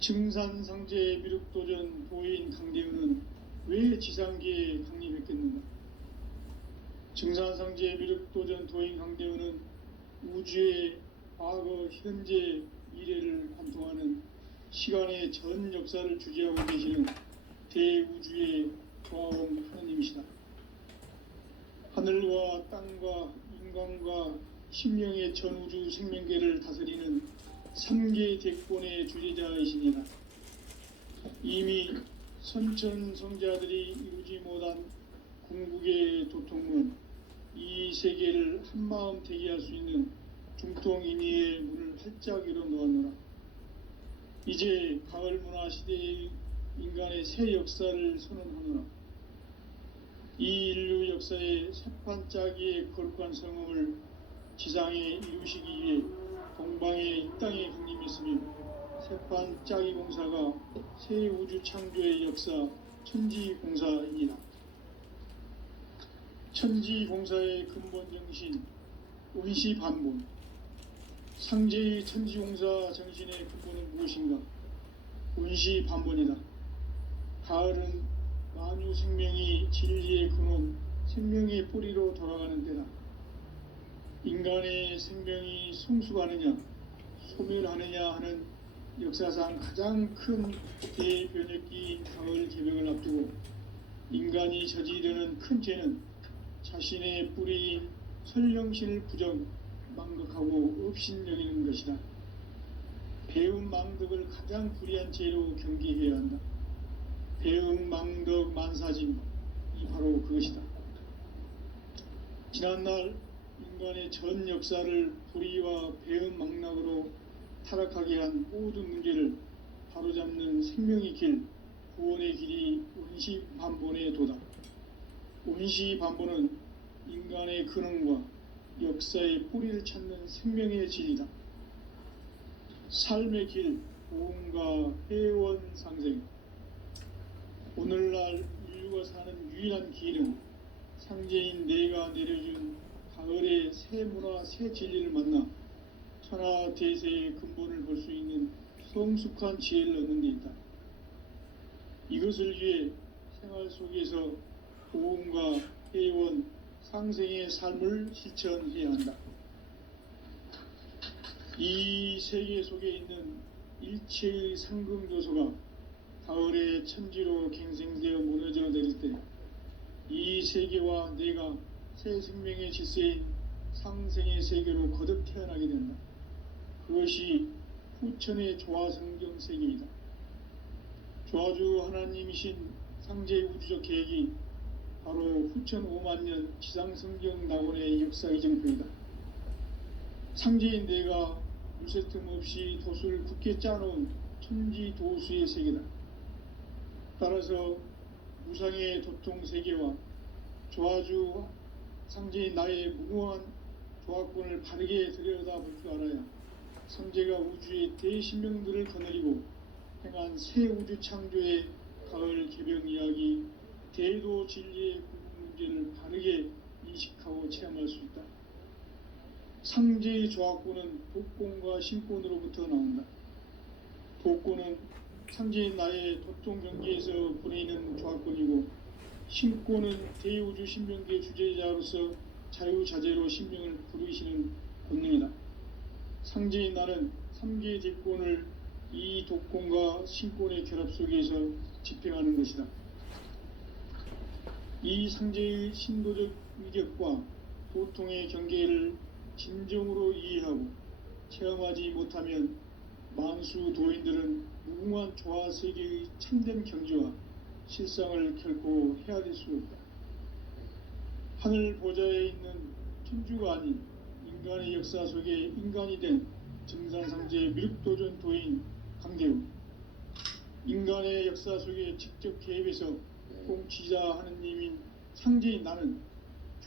증산상제 미륵도전 도인 강대훈은 왜 지상계에 강림했겠는가? 증산상제 미륵도전 도인 강대훈은 우주의 과거, 현재, 미래를 관통하는 시간의 전 역사를 주재하고 계시는 대우주의 조화원 하느님이시다. 하늘과 땅과 인간과 심령의 전우주 생명계를 다스리는 3개 대권의 주제자이시니라. 이미 선천성자들이 이루지 못한 궁극의 도통은 이 세계를 한마음 되게 할 수 있는 중통인의의 문을 활짝 열어놓았노라. 이제 가을 문화 시대의 인간의 새 역사를 선언하노라. 이 인류 역사의 새판짜기의 거룩한 성음을 지상에 이루시기 위해 동방의 이 땅에 강림했으며 새판짜기 공사가 새 우주 창조의 역사 천지공사입니다. 천지공사의 근본 정신 원시반본, 상제의 천지공사 정신의 근본은 무엇인가? 원시반본이다. 가을은 만유 생명이 진리의 근원, 생명의 뿌리로 돌아가는 때다. 인간의 생명이 성숙하느냐, 소멸하느냐 하는 역사상 가장 큰 대변혁기인 가을 개벽을 앞두고 인간이 저지르는 큰 죄는 자신의 뿌리인 설령신을 부정, 망극하고 업신여기는 것이다. 배움 망덕을 가장 불의한 죄로 경계해야 한다. 배움 망덕 만사진, 이 바로 그것이다. 지난날 인간의 전 역사를 불의와 배움 망락으로 타락하게 한 모든 문제를 바로잡는 생명의 길, 구원의 길이 원시반본의 도다. 원시반본은 인간의 근원과 역사의 뿌리를 찾는 생명의 진리다. 삶의 길, 보험과 회원 상생. 오늘날 인류가 사는 유일한 길은 상제인 내가 내려준 가을의 새 문화, 새 진리를 만나 천하 대세의 근본을 볼 수 있는 성숙한 지혜를 얻는 데 있다. 이것을 위해 생활 속에서 보험과 회원, 상생의 삶을 실천해야 한다. 이 세계 속에 있는 일체의 상금요소가 가을의 천지로 갱생되어 무너져 내릴 때 이 세계와 내가 새 생명의 질서인 상생의 세계로 거듭 태어나게 된다. 그것이 후천의 조화성경 세계이다. 조화주 하나님이신 상제의 우주적 계획이 바로 후천 5만년 지상성경 낙원의 역사 이정표이다. 상제인 내가 유세틈 없이 도수를 굳게 짜놓은 천지도수의 세계다. 따라서 무상의 도통 세계와 조화주 상제인 나의 무모한 조화권을 바르게 들여다볼 줄 알아야 상제가 우주의 대신명들을 거느리고 행한 새 우주 창조의 가을 개벽 이야기, 대도 진리의 구분 문제를 바르게 인식하고 체험할 수 있다. 상제의 조화권은 복권과 신권으로부터 나온다. 복권은 상제인 나의 도통 경계에서 보내는 조화권이고, 신권은 대우주 신명계 주제자로서 자유자재로 신명을 부르시는 권능이다. 상제인 나는 3계 대권을 이 독권과 신권의 결합 속에서 집행하는 것이다. 이 상제의 신도적 위력과 도통의 경계를 진정으로 이해하고 체험하지 못하면 만수 도인들은 무궁한 조화 세계의 참된 경지와 실상을 결코 헤아릴 수 없다. 하늘 보좌에 있는 천주가 아닌 인간의 역사 속에 인간이 된 증산상제 미륵도전 도인 강대우, 인간의 역사 속에 직접 개입해서 공치자 하느님인 상제인 나는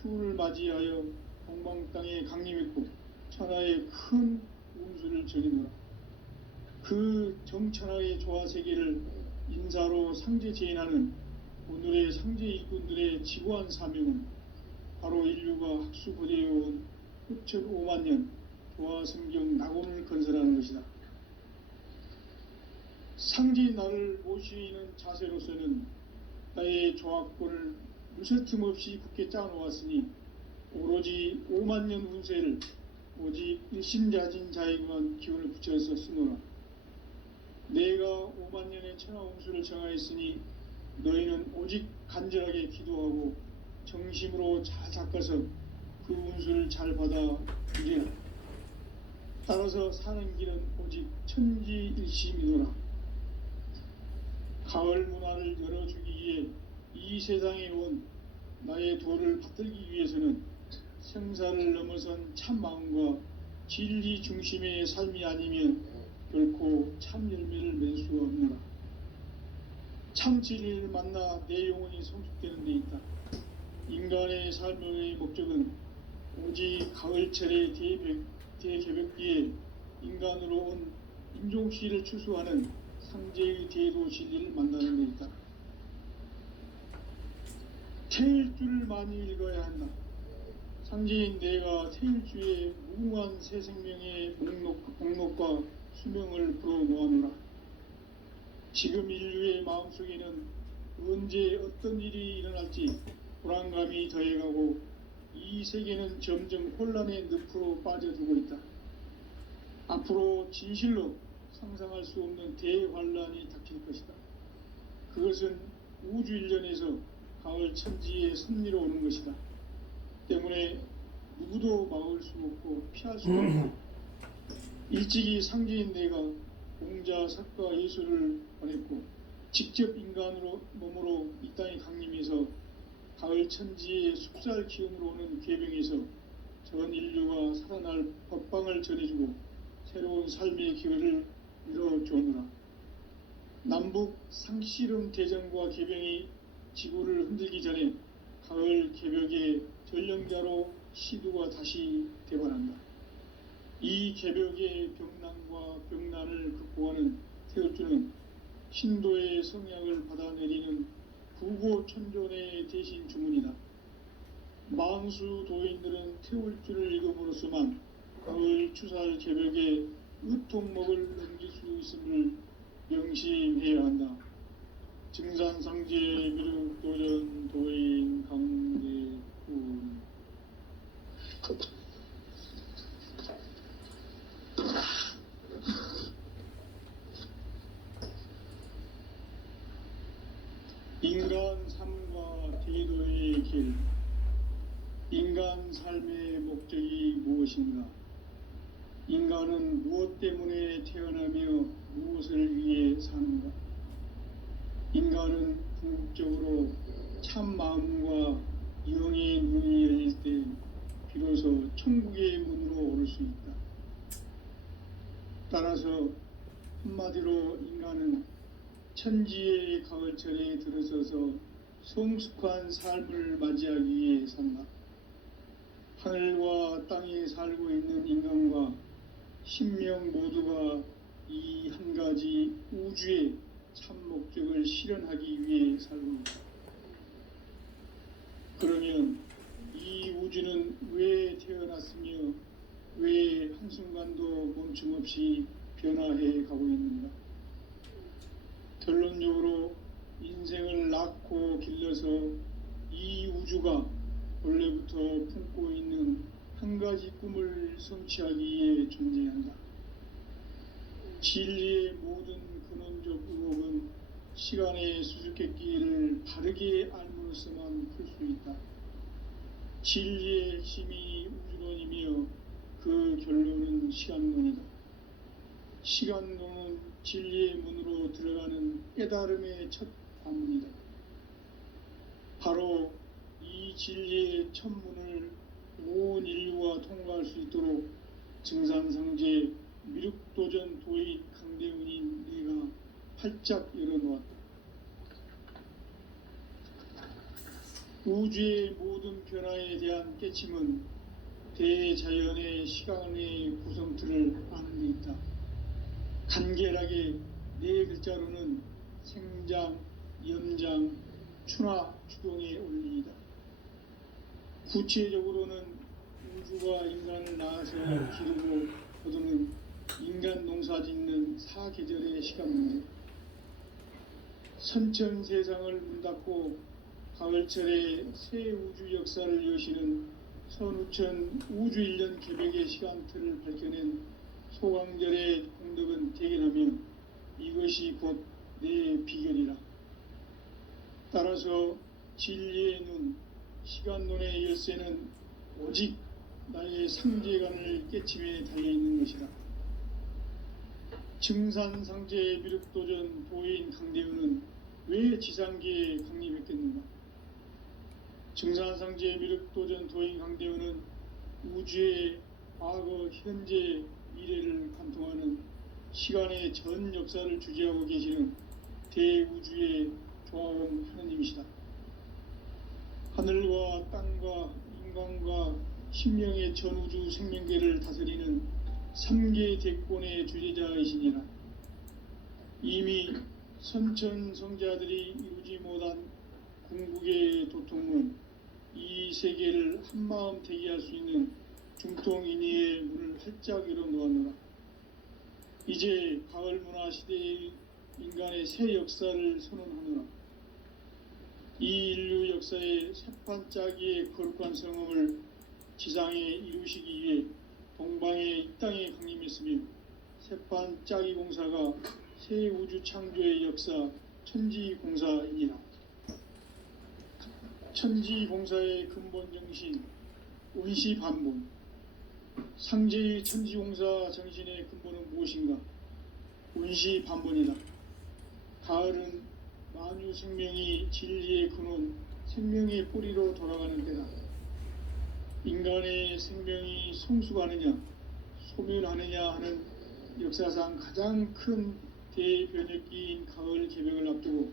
추운을 맞이하여 동방 땅에 강림했고 천하에 큰 운수를 전이노라. 그 정천하의 조화세계를 인사로 상제 제인하는 오늘의 상제 일꾼들의 지고한 사명은 바로 인류가 학수고대해온 흡척 5만 년 조화성경 낙원을 건설하는 것이다. 상제인 나를 모시는 자세로서는 나의 조화권을 무쇠틈 없이 굳게 짜놓았으니 오로지 5만 년 운세를 오직 일심자진 자에게만 기운을 붙여서 쓰노라. 내가 5만 년의 천하 운수를 정하였으니 너희는 오직 간절하게 기도하고 정심으로 잘 닦아서 그 운수를 잘 받아 누리라. 따라서 사는 길은 오직 천지일심이노라. 가을 문화를 열어주기 위해 이 세상에 온 나의 도를 받들기 위해서는 생사를 넘어선 참 마음과 진리 중심의 삶이 아니면 결코 참 열매를 맺을 수가 없노라. 참 진리를 만나 내 영혼이 성숙되는 데 있다. 인간의 삶의 목적은 오직 가을철의 대개벽기에 인간으로 온 인종씨를 추수하는 상제의 대도 진리를 만나는 데 있다. 태일주를 많이 읽어야 한다. 상제인 내가 태일주의 무궁한 새 생명의 목록과 수명을 불어모아노라. 지금 인류의 마음속에는 언제 어떤 일이 일어날지 불안감이 더해가고 이 세계는 점점 혼란의 늪으로 빠져들고 있다. 앞으로 진실로 상상할 수 없는 대환란이 닥칠 것이다. 그것은 우주 일련에서 가을 천지의 섭리로 오는 것이다. 때문에 누구도 막을 수 없고 피할 수 없다. 일찍이 상제인 내가 공자, 석가, 예수를 보냈고 직접 인간으로 몸으로 이 땅에 강림해서 가을 천지의 숲살 기운으로 오는 계병에서 전 인류가 살아날 법방을 전해주고 새로운 삶의 기회를 이뤄주오노라. 남북 상씨름 대전과 계병이 지구를 흔들기 전에 가을 개벽의 전령자로 시두가 다시 대관한다. 이 개벽의 병난과 병난을 극복하는 태울주는 신도의 성향을 받아내리는 구고천존의 대신 주문이다. 만수 도인들은 태울주를 읽음으로써만 가을 추살 개벽의 의통목을 넘길 수 있음을 명심해야 한다. 증산상제 미륵도전 도인 강대훈. 인간 삶과 대도의 길. 인간 삶의 목적이 무엇인가? 인간은 무엇 때문에 태어나며 무엇을 위해 사는가? 인간은 궁극적으로 참 마음과 영의 문이 열릴 때 비로소 천국의 문으로 오를 수 있다. 따라서 한마디로 인간은 천지의 가을철에 들어서서 성숙한 삶을 맞이하기 위해 산다. 하늘과 땅에 살고 있는 인간과 신명 모두가 이 한 가지 우주의 참 목적을 실현하기 위해 살고 있다. 그러면 이 우주는 왜 태어났으며 왜 한순간도 멈춤없이 변화해 가고 있는가? 결론적으로 인생을 낳고 길러서 이 우주가 원래부터 품고 있는 한 가지 꿈을 성취하기 위해 존재한다. 진리의 모든 근원적 의혹은 시간의 수수께끼를 바르게 알므로서만 풀 수 있다. 진리의 핵심이 우주론이며 그 결론은 시간론이다. 시간론은 진리의 문으로 들어가는 깨달음의 첫 관문이다. 바로 이 진리의 첫 문을 온 인류가 통과할 수 있도록 증산상제 미륵도전 도의 강대훈인 내가 활짝 열어놓았다. 우주의 모든 변화에 대한 깨침은 대자연의 시간의 구성틀을 아는 데 있다. 간결하게 네 글자로는 생장, 연장, 추나 추동의 원리이다. 구체적으로는 우주가 인간을 낳아서 기르고 거두는 인간 농사 짓는 사계절의 시간 문제, 선천 세상을 문 닫고 가을철에 새 우주 역사를 여시는 선우천 우주 1년 개벽의 시간틀을 밝혀낸 소강절의 공덕은 대견하며 이것이 곧 내 비결이라. 따라서 진리의 눈, 시간론의 열쇠는 오직 나의 상제관을 깨침에 달려있는 것이다. 증산상제 미륵도전 도인 강대훈은 왜 지상계에 강림했겠는가? 증산상제 미륵도전 도인 강대훈은 우주의 과거, 현재, 미래를 관통하는 시간의 전 역사를 주재하고 계시는 대우주의 조화원 하느님이시다. 하늘과 땅과 인간과 신명의 전우주 생명계를 다스리는 3계 대권의 주재자이시니라. 이미 선천성자들이 이루지 못한 궁극의 도통은 이 세계를 한마음 대기할 수 있는 중통인의의 문을 활짝 열어놓았노라. 이제 가을 문화 시대의 인간의 새 역사를 선언하노라. 이 인류 역사의 새판짜기의 거룩한 성음을 지상에 이루시기 위해 동방의 이 땅에 강림했으며 새판짜기 공사가 새 우주 창조의 역사 천지공사이니라. 천지공사의 근본 정신 운시반본, 상제의 천지공사 정신의 근본은 무엇인가? 운시반본이다. 가을은 만유 생명이 진리의 근원, 생명의 뿌리로 돌아가는 때다. 인간의 생명이 성숙하느냐, 소멸하느냐 하는 역사상 가장 큰 대변혁기인 가을 개벽을 앞두고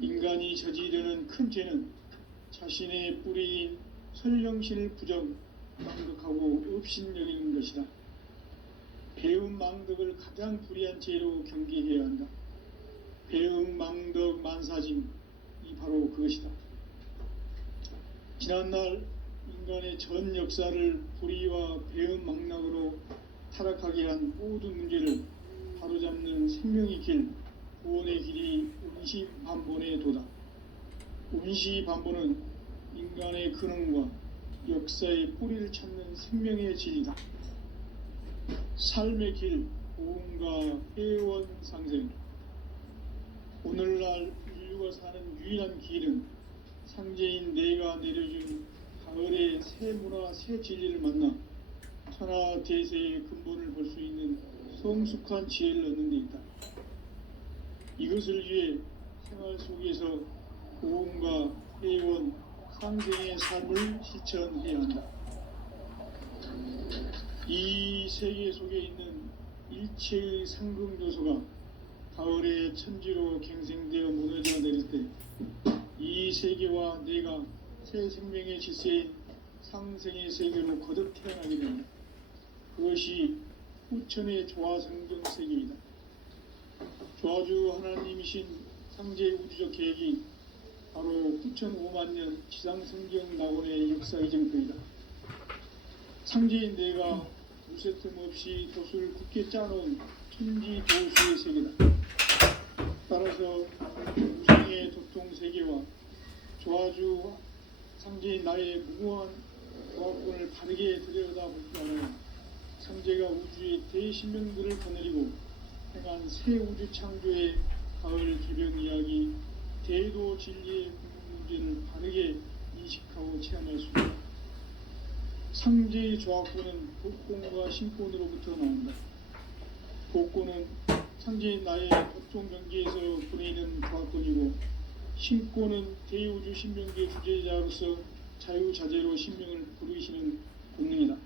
인간이 저지르는 큰 죄는 자신의 뿌리인 설령실 부정, 망덕하고 업신여기는 것이다. 배움 망덕을 가장 불의한 죄로 경계해야 한다. 배움 망덕 만사짐이 바로 그것이다. 지난날 인간의 전 역사를 불의와 배움 망락으로 타락하게 한 모든 문제를 바로잡는 생명의 길, 구원의 길이 운시반본의 도다. 운시반본은 인간의 근원과 역사의 뿌리를 찾는 생명의 진리다. 삶의 길, 고음과 회원 상생. 오늘날 인류가 사는 유일한 길은 상제인 내가 내려준 가을의 새 문화, 새 진리를 만나 천하 대세의 근본을 볼 수 있는 성숙한 지혜를 얻는 데 있다. 이것을 위해 생활 속에서 고음과 회원, 상생의 삶을 실천해야 한다. 이 세계 속에 있는 일체의 상금 요소가 가을의 천지로 갱생되어 무너져 내릴 때 이 세계와 내가 새 생명의 질서인 상생의 세계로 거듭 태어나게 된다. 그것이 후천의 조화성경 세계이다. 조화주 하나님이신 상제 우주적 계획이 바로 9,500,000년 지상성경 낙원의 역사 이정표이다. 상제인 내가 무쇠 틈 없이 돛을 굳게 짜놓은 천지 도수의 세계다. 따라서 우상의 도통 세계와 조화주 상제인 나의 무고한 조합권을 바르게 들여다볼 줄 알아야 상제가 우주의 대신명들을 거느리고 행한 새 우주 창조의 가을 기변 이야기, 대도 진리의 문제를 바르게 인식하고 체험할 수 있다. 상제의 조합권은 복권과 신권으로부터 나온다. 복권은 상제인 나의 법종 경계에서 보내는 조합권이고, 신권은 대우주 신명계 주제자로서 자유자재로 신명을 부르시는 본능이다.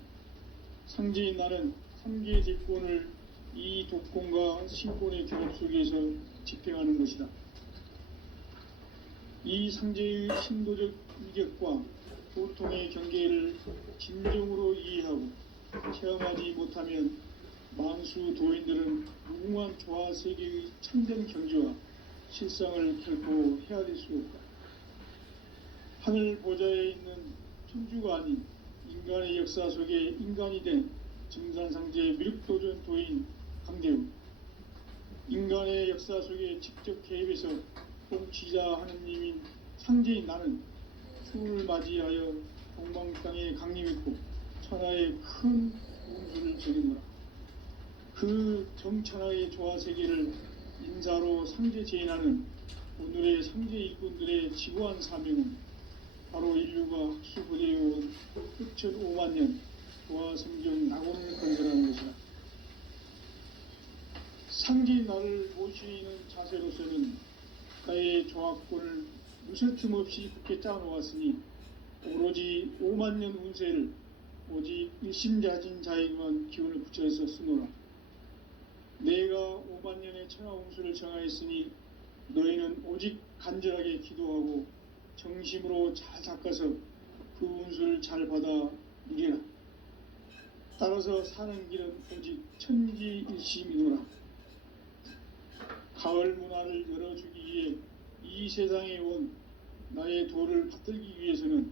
상제인 나는 3개의 대권을 이 독권과 신권의 결합 속에서 집행하는 것이다. 이 상제의 신도적 위격과 보통의 경계를 진정으로 이해하고 체험하지 못하면 만수 도인들은 무궁한 조화 세계의 참된 경지와 실상을 결코 헤아릴 수 없다. 하늘 보좌에 있는 천주가 아닌 인간의 역사 속에 인간이 된 증산상제 미륵도전 도인 강대우, 인간의 역사 속에 직접 개입해서 통치자 하느님인 상제인 나는 추운을 맞이하여 동방 땅에 강림했고 천하의 큰 운수를 전했노라. 그 정천하의 조화 세계를 인사로 상제 제인하는 오늘의 상제 일꾼들의 지구한 사명은 바로 인류가 흡수부대해온 흑천 5만 년 조화 성경 낙원을 건설하는 것이다. 상제인 나를 모시는 자세로서는 가의 조합권을 무쇠틈 없이 굳게 짜놓았으니 오로지 5만 년 운세를 오직 일심자진 자에게만 기운을 붙여서 쓰노라. 내가 5만 년의 천하 운수를 정하였으니 너희는 오직 간절하게 기도하고 정심으로 잘 닦아서 그 운수를 잘 받아 누리라. 따라서 사는 길은 오직 천지일심이노라. 가을 문화를 열어주기 위해 이 세상에 온 나의 도를 받들기 위해서는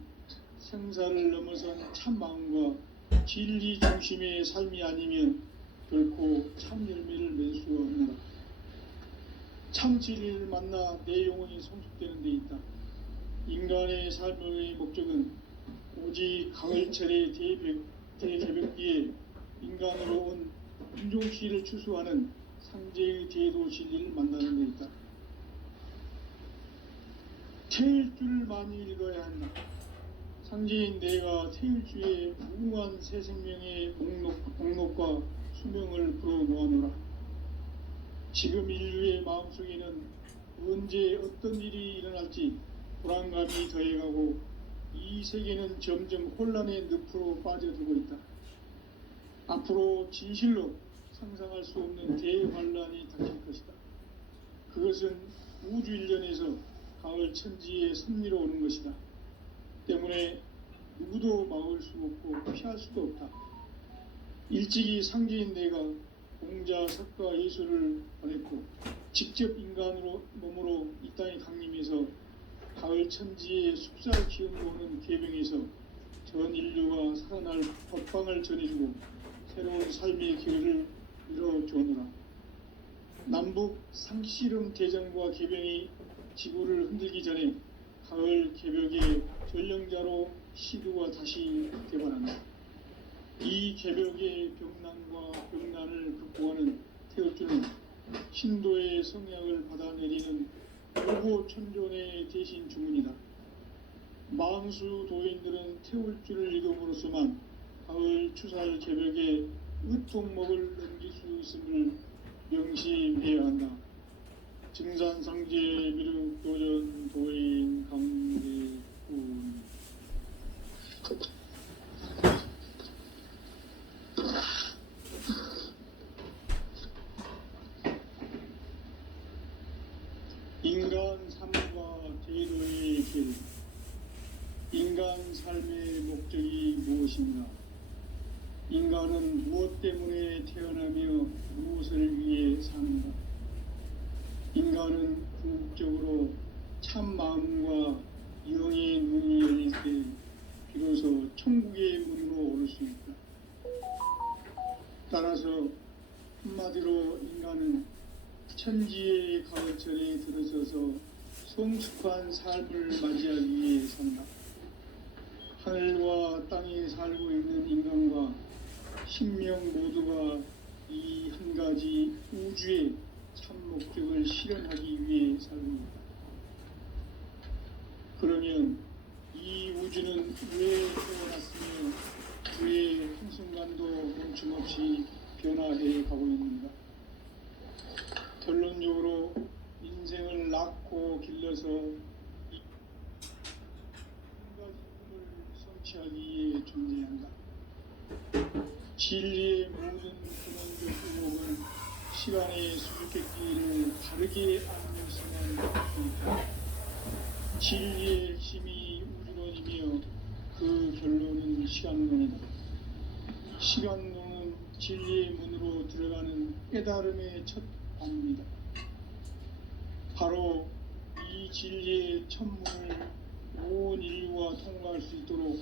생사를 넘어선 참 마음과 진리 중심의 삶이 아니면 결코 참 열매를 맺을 수 없노라. 참 진리를 만나 내 영혼이 성숙되는 데 있다. 인간의 삶의 목적은 오직 가을철의 대개벽기에 인간으로 온 인종씨를 추수하는 상제의 대도 진리를 만나는 데 있다. 태일주를 많이 읽어야 한다. 상제인 내가 태일주의 무궁한 새 생명의 목록과 수명을 풀어놓아노라. 지금 인류의 마음속에는 언제 어떤 일이 일어날지 불안감이 더해가고 이 세계는 점점 혼란의 늪으로 빠져들고 있다. 앞으로 진실로 상상할 수 없는 대환란이 닥칠 것이다. 그것은 우주 일련에서 가을 천지의 섭리로 오는 것이다. 때문에 누구도 막을 수 없고 피할 수도 없다. 일찍이 상제인 내가 공자, 석가, 예수를 보냈고 직접 인간으로 몸으로 이 땅에 강림해서 가을 천지의 숲살 기운으로 오는 계병에서 전 인류가 살아날 법방을 전해주고 새로운 삶의 길을 열어주오노라. 남북 상씨름 대전과 계병이 지구를 흔들기 전에 가을 개벽의 전령자로 시두가 다시 개발한다. 이 개벽의 병난과 병난을 극복하는 태울주는 신도의 성약을 받아내리는 요고 천존의 대신 주문이다. 만수 도인들은 태울주를 읽음으로써만 가을 추살 개벽의 으통목을 넘길 수 있음을 명심해야 한다. 증산상제 미륵도전 도인 강대훈. 인간 삶과 대도의 길. 인간 삶의 목적이 무엇인가? 인간은 무엇 때문에 태어나며 무엇을 위해 사는가? 인간은 궁극적으로 참 마음과 영의 눈이 열릴 때 비로소 천국의 문으로 오를 수 있다. 따라서 한마디로 인간은 천지의 가을철에 들어서서 성숙한 삶을 맞이하기 위해 산다. 하늘과 땅에 살고 있는 인간과 신명 모두가 이 한 가지 우주의 참 목적을 실현하기 위해 살고 있다. 그러면 이 우주는 왜 태어났으며 그의 한순간도 멈춤없이 변화해 가고 있는가? 결론적으로 인생을 낳고 길러서 이 한 가지 꿈을 성취하기 위해 존재한다. 진리의 모든 근원적 의혹은 시간의 수수께끼를 바르게 알면서만 있다. 진리의 핵심이 우주론이며 그 결론은 시간론이다. 시간론은 진리의 문으로 들어가는 깨달음의 첫 단입니다. 바로 이 진리의 첫 문을 온 인류가 통과할 수 있도록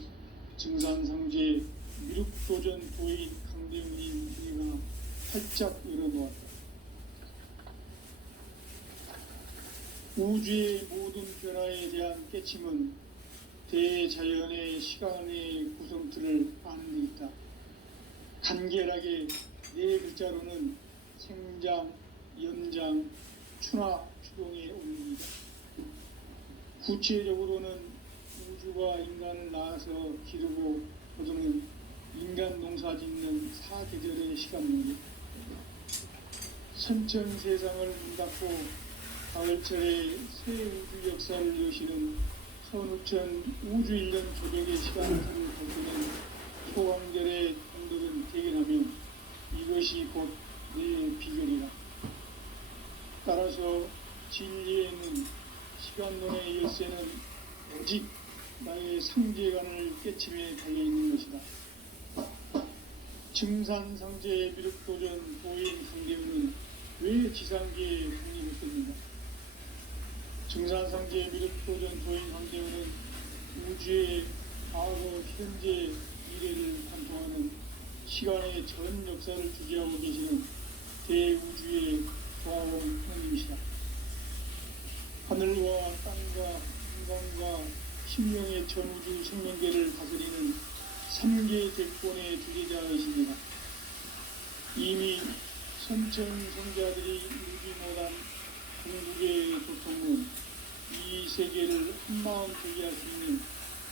증산상제 미륵도전 도인 강대훈인 우리가 활짝 열어놓았다. 우주의 모든 변화에 대한 깨침은 대자연의 시간의 구성틀을 아는 데 있다. 간결하게 네 글자로는 생장, 연장, 추나 추동의 원리이다. 구체적으로는 우주가 인간을 낳아서 기르고 거두는 인간 농사 짓는 사계절의 시간론이 선천 세상을 문 닫고 가을철에 새 우주 역사를 여시는 선우천 우주 1년 조력의 시간을 거두는 소강절의 동들은 대결하며 이것이 곧 내 비결이다. 따라서 진리에는 시간론의 열쇠는 오직 나의 상제관을 깨침에 달려있는 것이다. 증산상제의 미륵도전 도인 강대훈은 왜 지상계에 국립했습니까? 증산상제의 미륵도전 도인 강대훈은 우주의 과거, 현재, 미래를 관통하는 시간의 전 역사를 주재하고 계시는 대우주의 조화원 형님이시다. 하늘과 땅과 인간과 신명의 전우주 생명계를 다스리는 3개 대권의 주제자이십니다. 이미 선천성자들이 이루지 못한 궁극의 도통은 이 세계를 한마음 되게 할 수 있는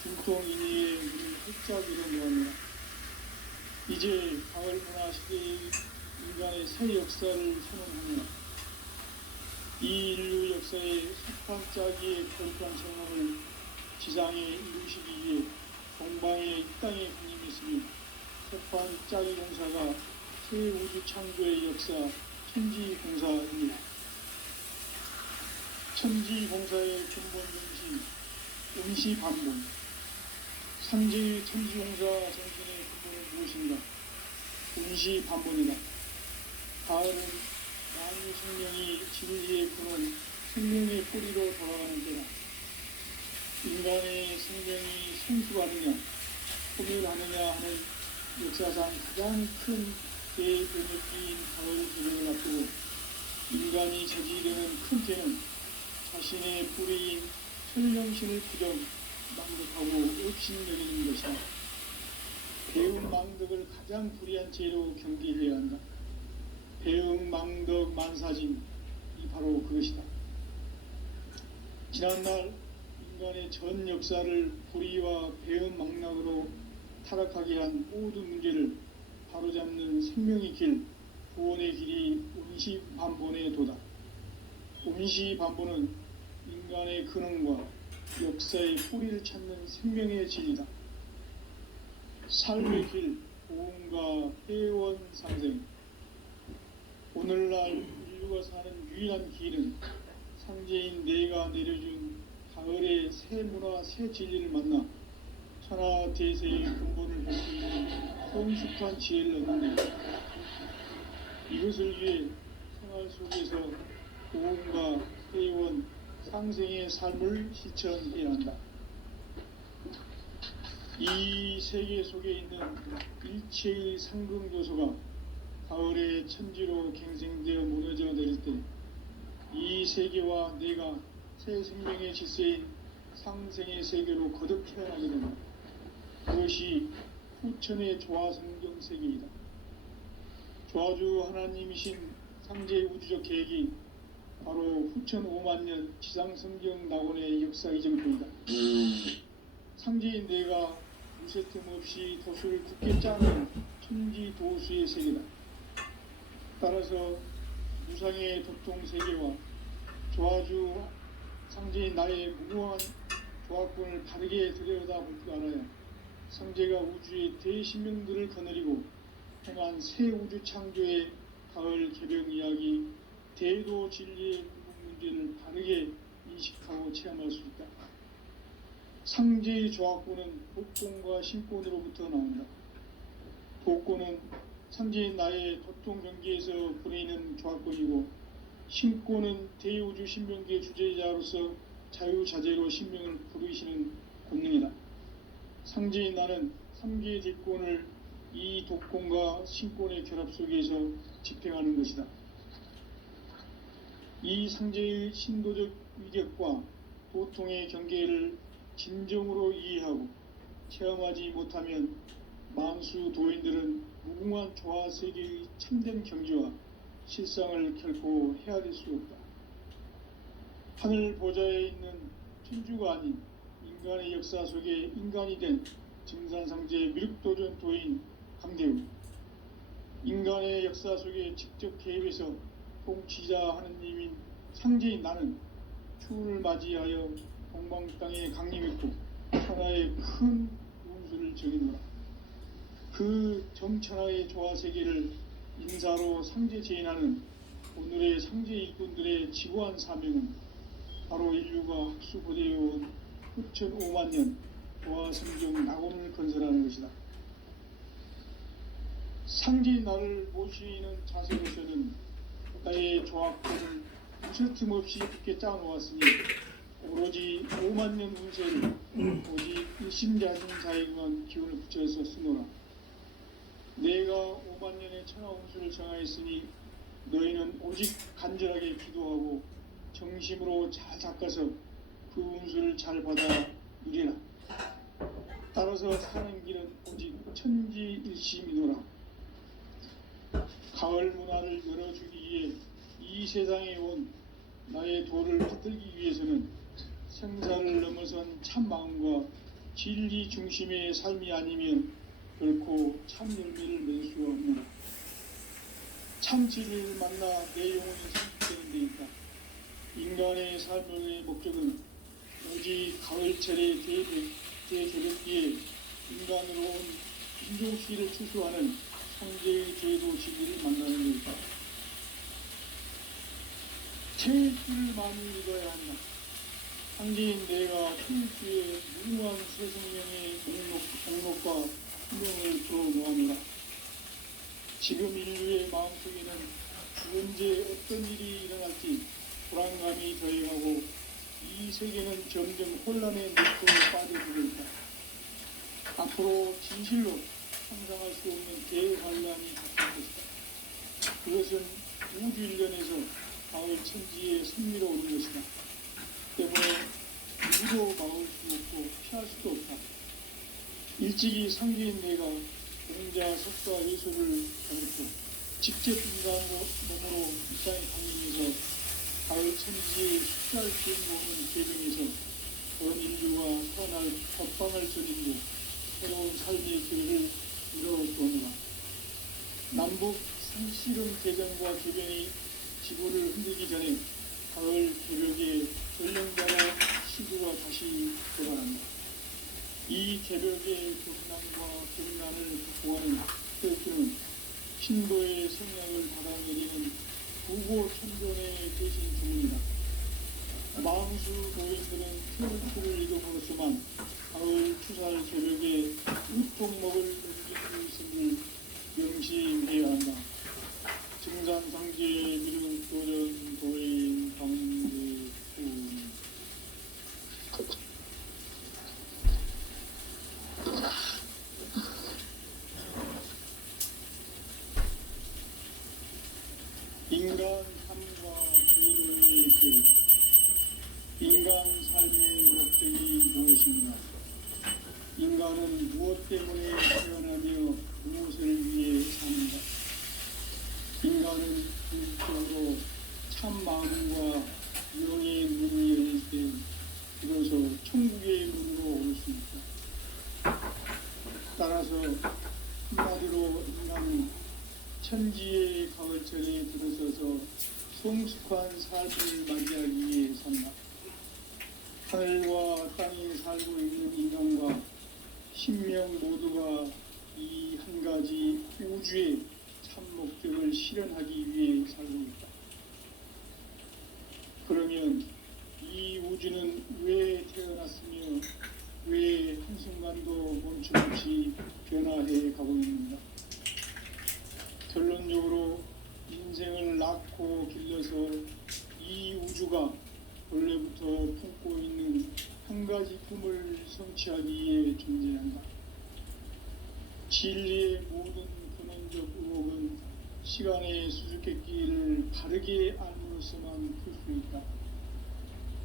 중통인의의 문을 활짝 열어놓았노라. 이제 가을문화 시대의 인간의 새 역사를 선언하며 이 인류 역사의 석판짜기의 거룩한 성함을 지상에 이루시기 위해 동방의 이 땅에 군림했으며 석판짜기 공사가 새 우주 창조의 역사 천지공사입니다. 천지공사의 근본 정신 운시반본. 삼재의 천지공사 정신의 근본은 무엇인가? 운시반본이다. 가을은 만유 생명이 진리의 근원, 생명의 뿌리로 돌아가는 때다. 인간의 생명이 성숙하느냐, 포멸하느냐 하는 역사상 가장 큰 대변혁기인 가을 계절을 앞두고 인간이 저지르는 큰 죄는 자신의 뿌리인 천령신을 부정, 망덕하고 업신여기는 것이다. 배움 망덕을 가장 불의한 죄로 경계해야 한다. 배움 망덕 만사진이 바로 그것이다. 지난날 인간의 전 역사를 불의와 배움 망락으로 타락하게 한 모든 문제를 바로잡는 생명의 길, 구원의 길이 운시반본의 도다. 운시반본은 인간의 근원과 역사의 뿌리를 찾는 생명의 진리다. 삶의 길, 고음과 회원 상생. 오늘날 인류가 사는 유일한 길은 상제인 내가 내려준 가을의 새 문화, 새 진리를 만나 천하 대세의 근본을 볼 수 있는 성숙한 지혜를 얻는 것. 이것을 위해 생활 속에서 고음과 회원, 상생의 삶을 실천해야 한다. 이 세계 속에 있는 일체의 상승요소가 가을의 천지로 갱생되어 무너져 내릴 때 이 세계와 내가 새 생명의 질서인 상생의 세계로 거듭 태어나게 된다. 그것이 후천의 조화성경 세계이다. 조화주 하나님이신 상제 우주적 계획이 바로 후천 5만 년 지상성경 낙원의 역사 이정표이다. 상제인 내가 무쇠 틈 없이 도수를 굳게 짜는 천지 도수의 세계다. 따라서 무상의 도통 세계와 조화주 상제인 나의 무궁한 조화권을 바르게 들여다볼 줄 알아야 상제가 우주의 대신명들을 거느리고 행한 새 우주 창조의 가을 개벽 이야기 대도 진리의 궁극 문제를 바르게 인식하고 체험할 수 있다. 상제의 조화권은 복권과 신권으로부터 나온다. 복권은 상제인 나의 도통 경계에서 보내는 조화권이고, 신권은 대우주 신명기의 주제자로서 자유자재로 신명을 부르시는 권능이다. 상제인 나는 3개의 대권을 이 독권과 신권의 결합 속에서 집행하는 것이다. 이 상제의 신도적 위격과 도통의 경계를 진정으로 이해하고 체험하지 못하면 만수 도인들은 무궁한 조화세계의 참된 경지와 실상을 결코 헤아릴 수 없다. 하늘 보좌에 있는 천주가 아닌 인간의 역사 속에 인간이 된 증산상제 미륵도전 도인 강대우, 인간의 역사 속에 직접 개입해서 통치자 하느님인 상제인 나는 추운을 맞이하여 동방 땅에 강림했고 천하의 큰 운수를 적이노라. 그 정천하의 조화세계를 인사로 상제 제인하는 오늘의 상제 일꾼들의 지구한 사명은 바로 인류가 학수고대해온 후천 5만 년 조화성경 낙원을 건설하는 것이다. 상제인 나를 모시는 자세로서는 나의 조화권을 무쇠틈 없이 깊게 짜놓았으니 오로지 5만 년 운세를 오직 일심자신자에게만 기운을 붙여서 쓰노라. 내가 5만 년의 천하 운수를 정하였으니 너희는 오직 간절하게 기도하고 정심으로 잘 닦아서 그 운수를 잘 받아 누리라. 따라서 사는 길은 오직 천지일심이노라. 가을 문화를 열어주기 위해 이 세상에 온 나의 도를 붙들기 위해서는 생사를 넘어선 참 마음과 진리 중심의 삶이 아니면 결코 참 열매를 맺을 수가 없노라. 참 진리를 만나 내 영혼이 성취되는 데 있다. 인간의 삶의 목적은 오직 가을철의 대개벽기에 인간으로 온 인종시를 추수하는 상제의 제도 진리를 만나는 데 있다. 체일주를 많이 읽어야 한다. 상제인 내가 체일주의 무궁한 새 생명의 목록과 생명을 들어놓아노라. 지금 인류의 마음속에는 언제 어떤 일이 일어날지 불안감이 더해가고 이 세계는 점점 혼란의 늪으로 빠져들고 있다. 앞으로 진실로 상상할 수 없는 대환란이 닥칠 것이다. 그것은 우주 일련에서 가을 천지에 승리로 오는 것이다. 때문에 누구도 막을 수 없고 피할 수도 없다. 일찍이 상제인 내가 공자 석가 예술을 가르쳐 직접 인간 몸으로 이 땅에 강림해서 가을 천지에 숫자를 기억모으는 계명에서 전 인류가 살아날 법방을 저지르고 새로운 삶의 길을 이뤄주었노라. 남북 상씨름 개정과 개변이 지구를 흔들기 전에 가을 개벽에 전령자라 시구가 다시 돌아간다. 이 개벽의 경난과 경난을 극복하는 태극기는 신도의 생명을 받아내리는 부고 천존의 대신 주문이다. 마음수 도인들은 태극기를 이름으로서만 가을 추살 개벽에 우통목을 넘길 수 있음을 명심해야 한다. 증산상제 미륵도전 도인 강대훈. 인간 삶과 제도의 길. 인간 삶의 목적이 무엇인가? 인간 인간은 무엇 때문에 태어나며 무엇을 위해 사는가? 인간은 궁극적으로 참 마음과 영의 문이 열릴 때 비로소 천국의 문으로 올 수 있다. 따라서 한마디로 인간은 천지의 가을철에 들어서서 성숙한 삶을 맞이하기 위해 산다. 하늘과 땅에 살고 있는 인간과 신명 모두가 이 한 가지 우주의 참 목적을 실현하기 위해 살고 있다. 그러면 이 우주는 왜 태어났으며 왜 한순간도 멈춤없이 변화해 가고 있는가? 결론적으로 인생을 낳고 길러서 이 우주가 원래부터 품고 있는 한 가지 꿈을 성취하기 위해 존재한다. 진리의 모든 근원적 의혹은 시간의 수수께끼를 바르게 알므로써만 풀 수 있다.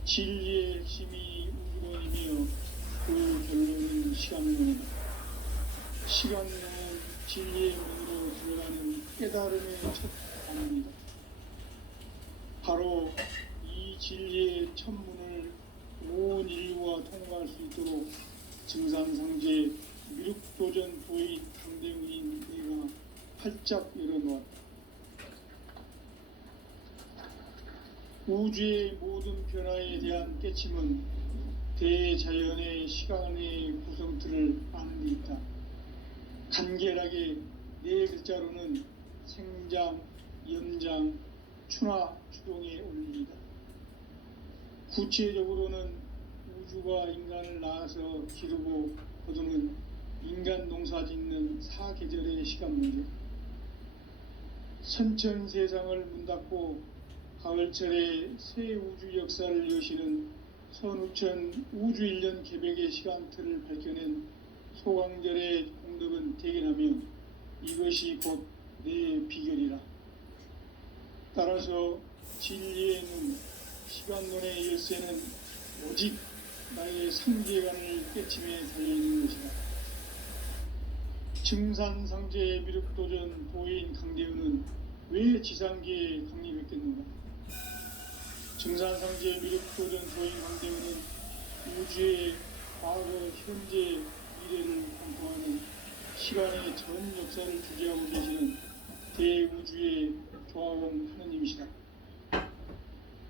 진리의 핵심이 우주론이며 그 결론은 시간론이다. 시간론은 진리의 문으로 들어가는 깨달음의 첫 단문이다. 바로 이 진리의 천문을 온 인류가 통과할 수 있도록 증산상제 미륵도전 도인 강대웅인 내가 활짝 열어놓았다. 우주의 모든 변화에 대한 깨침은 대자연의 시간의 구성틀을 아는 데 있다. 간결하게 네 글자로는 생장, 연장, 추나 추동의 원리이다. 구체적으로는 우주가 인간을 낳아서 기르고 거두는 인간 농사 짓는 사계절의 시간 문제, 선천 세상을 문 닫고 가을철에 새 우주 역사를 여시는 선우천 우주 1년 개백의 시간틀을 밝혀낸 소강절의 공덕은 대견하며 이것이 곧 내 비결이라. 따라서 진리의 눈, 시간론의 열쇠는 오직 나의 상계관을 깨침에 달려있는 것이다. 증산상제의 미륵도전 도인 강대훈은 왜 지상계에 강림했겠는가? 증산상제의 미륵도전 도인 강대훈은 우주의 과거, 현재, 미래를 관통하는 시간의 전 역사를 주재하고 계시는 대우주의 조화원 하느님이시다.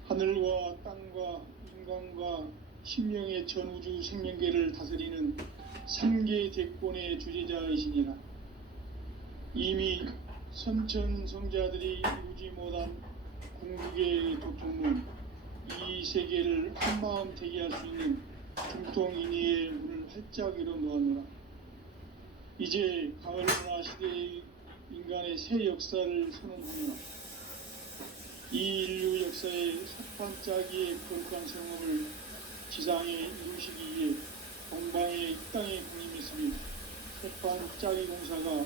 하늘과 땅과 인간과 신명의 전우주 생명계를 다스리는 3계 대권의 주재자이시니라. 이미 선천성자들이 이루지 못한 궁극의 도통문, 이 세계를 한마음 대기할 수 있는 중통인의의 문을 활짝 열어놓았노라. 이제 가을문화 시대의 인간의 새 역사를 선언하노라. 이 인류 역사의 첫 반짝이의 거룩한 성험을 지상에 이루시기 위해 동방의 이 땅에 군림했으며 첫 반짝이 공사가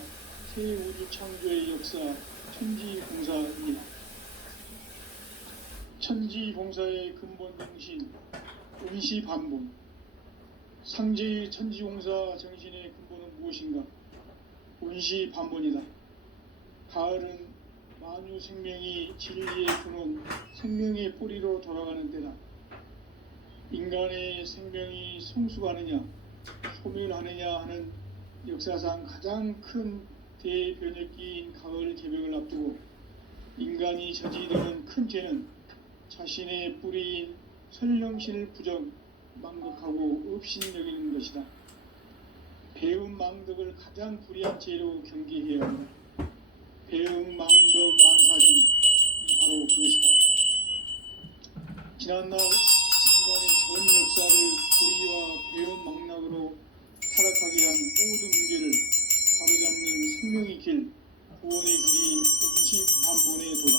새 우주 창조의 역사 천지봉사입니다. 천지봉사의 근본 정신 은시반본, 상제의 천지봉사 정신의 근본은 무엇인가? 은시반본이다. 가을은 만유 생명이 진리의 근원, 생명의 뿌리로 돌아가는 때다. 인간의 생명이 성숙하느냐, 소멸하느냐 하는 역사상 가장 큰 대변혁기인 가을 개벽을 앞두고 인간이 저지르는 큰 죄는 자신의 뿌리인 설령신을 부정, 망덕하고 업신여기는 것이다. 배움 망덕을 가장 불의한 죄로 경계해야 한다. 배움 망덕 만사진, 바로 그것이다. 지난날 인간의 전 역사를 불의와 배움 망락으로 타락하게 한 모든 문제를 바로잡는 생명의 길, 구원의 길이 운시반본의 도다.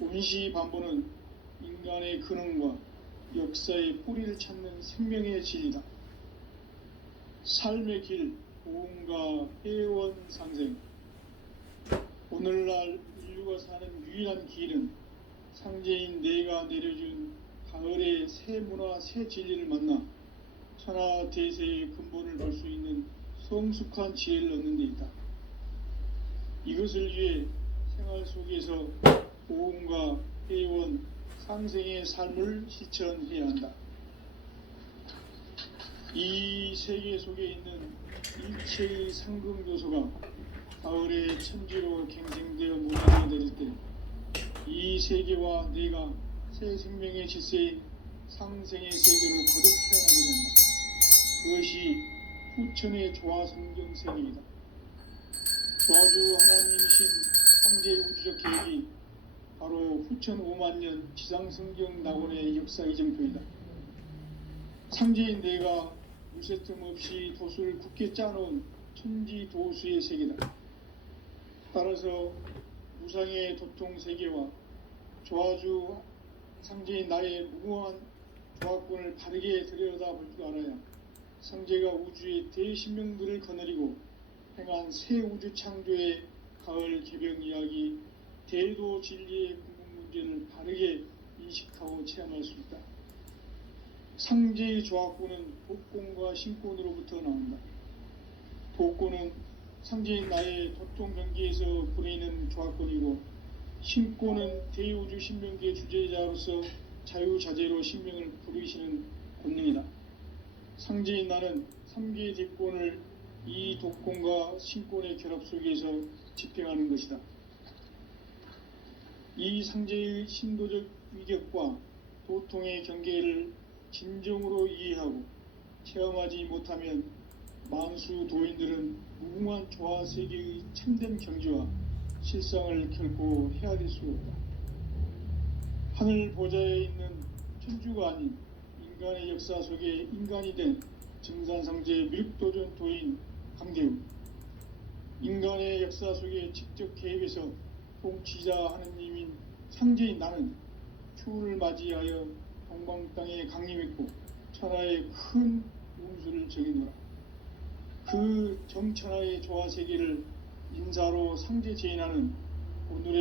운시반본은 인간의 근원과 역사의 뿌리를 찾는 생명의 진리다. 삶의 길, 고음과 회원 상생. 오늘날 인류가 사는 유일한 길은 상제인 내가 내려준 가을의 새 문화, 새 진리를 만나 천하 대세의 근본을 볼 수 있는 성숙한 지혜를 얻는 데 있다. 이것을 위해 생활 속에서 보험과 회원, 상생의 삶을 실천해야 한다. 이 세계 속에 있는 일체의 상금 요소가 가을의 천지로 갱생되어 무너져 내릴 때 이 세계와 내가 새 생명의 질서인 상생의 세계로 거듭 태어나게 된다. 그것이 후천의 조화성경 세계이다. 조화주 하나님이신 상제의 우주적 계획이 바로 후천 5만년 지상성경 낙원의 역사 이정표이다. 상제인 내가 무쇠틈 없이 도수를 굳게 짜놓은 천지 도수의 세계다. 따라서 무상의 도통 세계와 조화주 상제인 나의 무궁한 조화권을 바르게 들여다볼 줄 알아야 상제가 우주의 대신명들을 거느리고 행한 새 우주 창조의 가을 개병 이야기, 대도 진리의 궁극 문제를 바르게 인식하고 체험할 수 있다. 상제의 조화권은 도권과 신권으로부터 나온다. 도권은 상제인 나의 도통 경계에서 부리는 조화권이고, 신권은 대우주 신명기의 주제자로서 자유자재로 신명을 부르시는 권능이다. 상제인 나는 3개의 대권을 이 도권과 신권의 결합 속에서 집행하는 것이다. 이 상제의 신도적 위격과 도통의 경계를 진정으로 이해하고 체험하지 못하면 만수 도인들은 무궁한 조화 세계의 참된 경지와 실상을 결코 헤아릴 수 없다. 하늘 보좌에 있는 천주가 아닌 인간의 역사 속에 인간이 된 증산상제 밀도전 도인 강대우, 인간의 역사 속에 직접 개입해서 통치자 하느님인 상제인 나는 추후를 맞이하여 동방 땅에 강림했고 천하의 큰 운수를 적이노라. 그 정천하의 조화 세계를 인사로 상제 제인하는 오늘의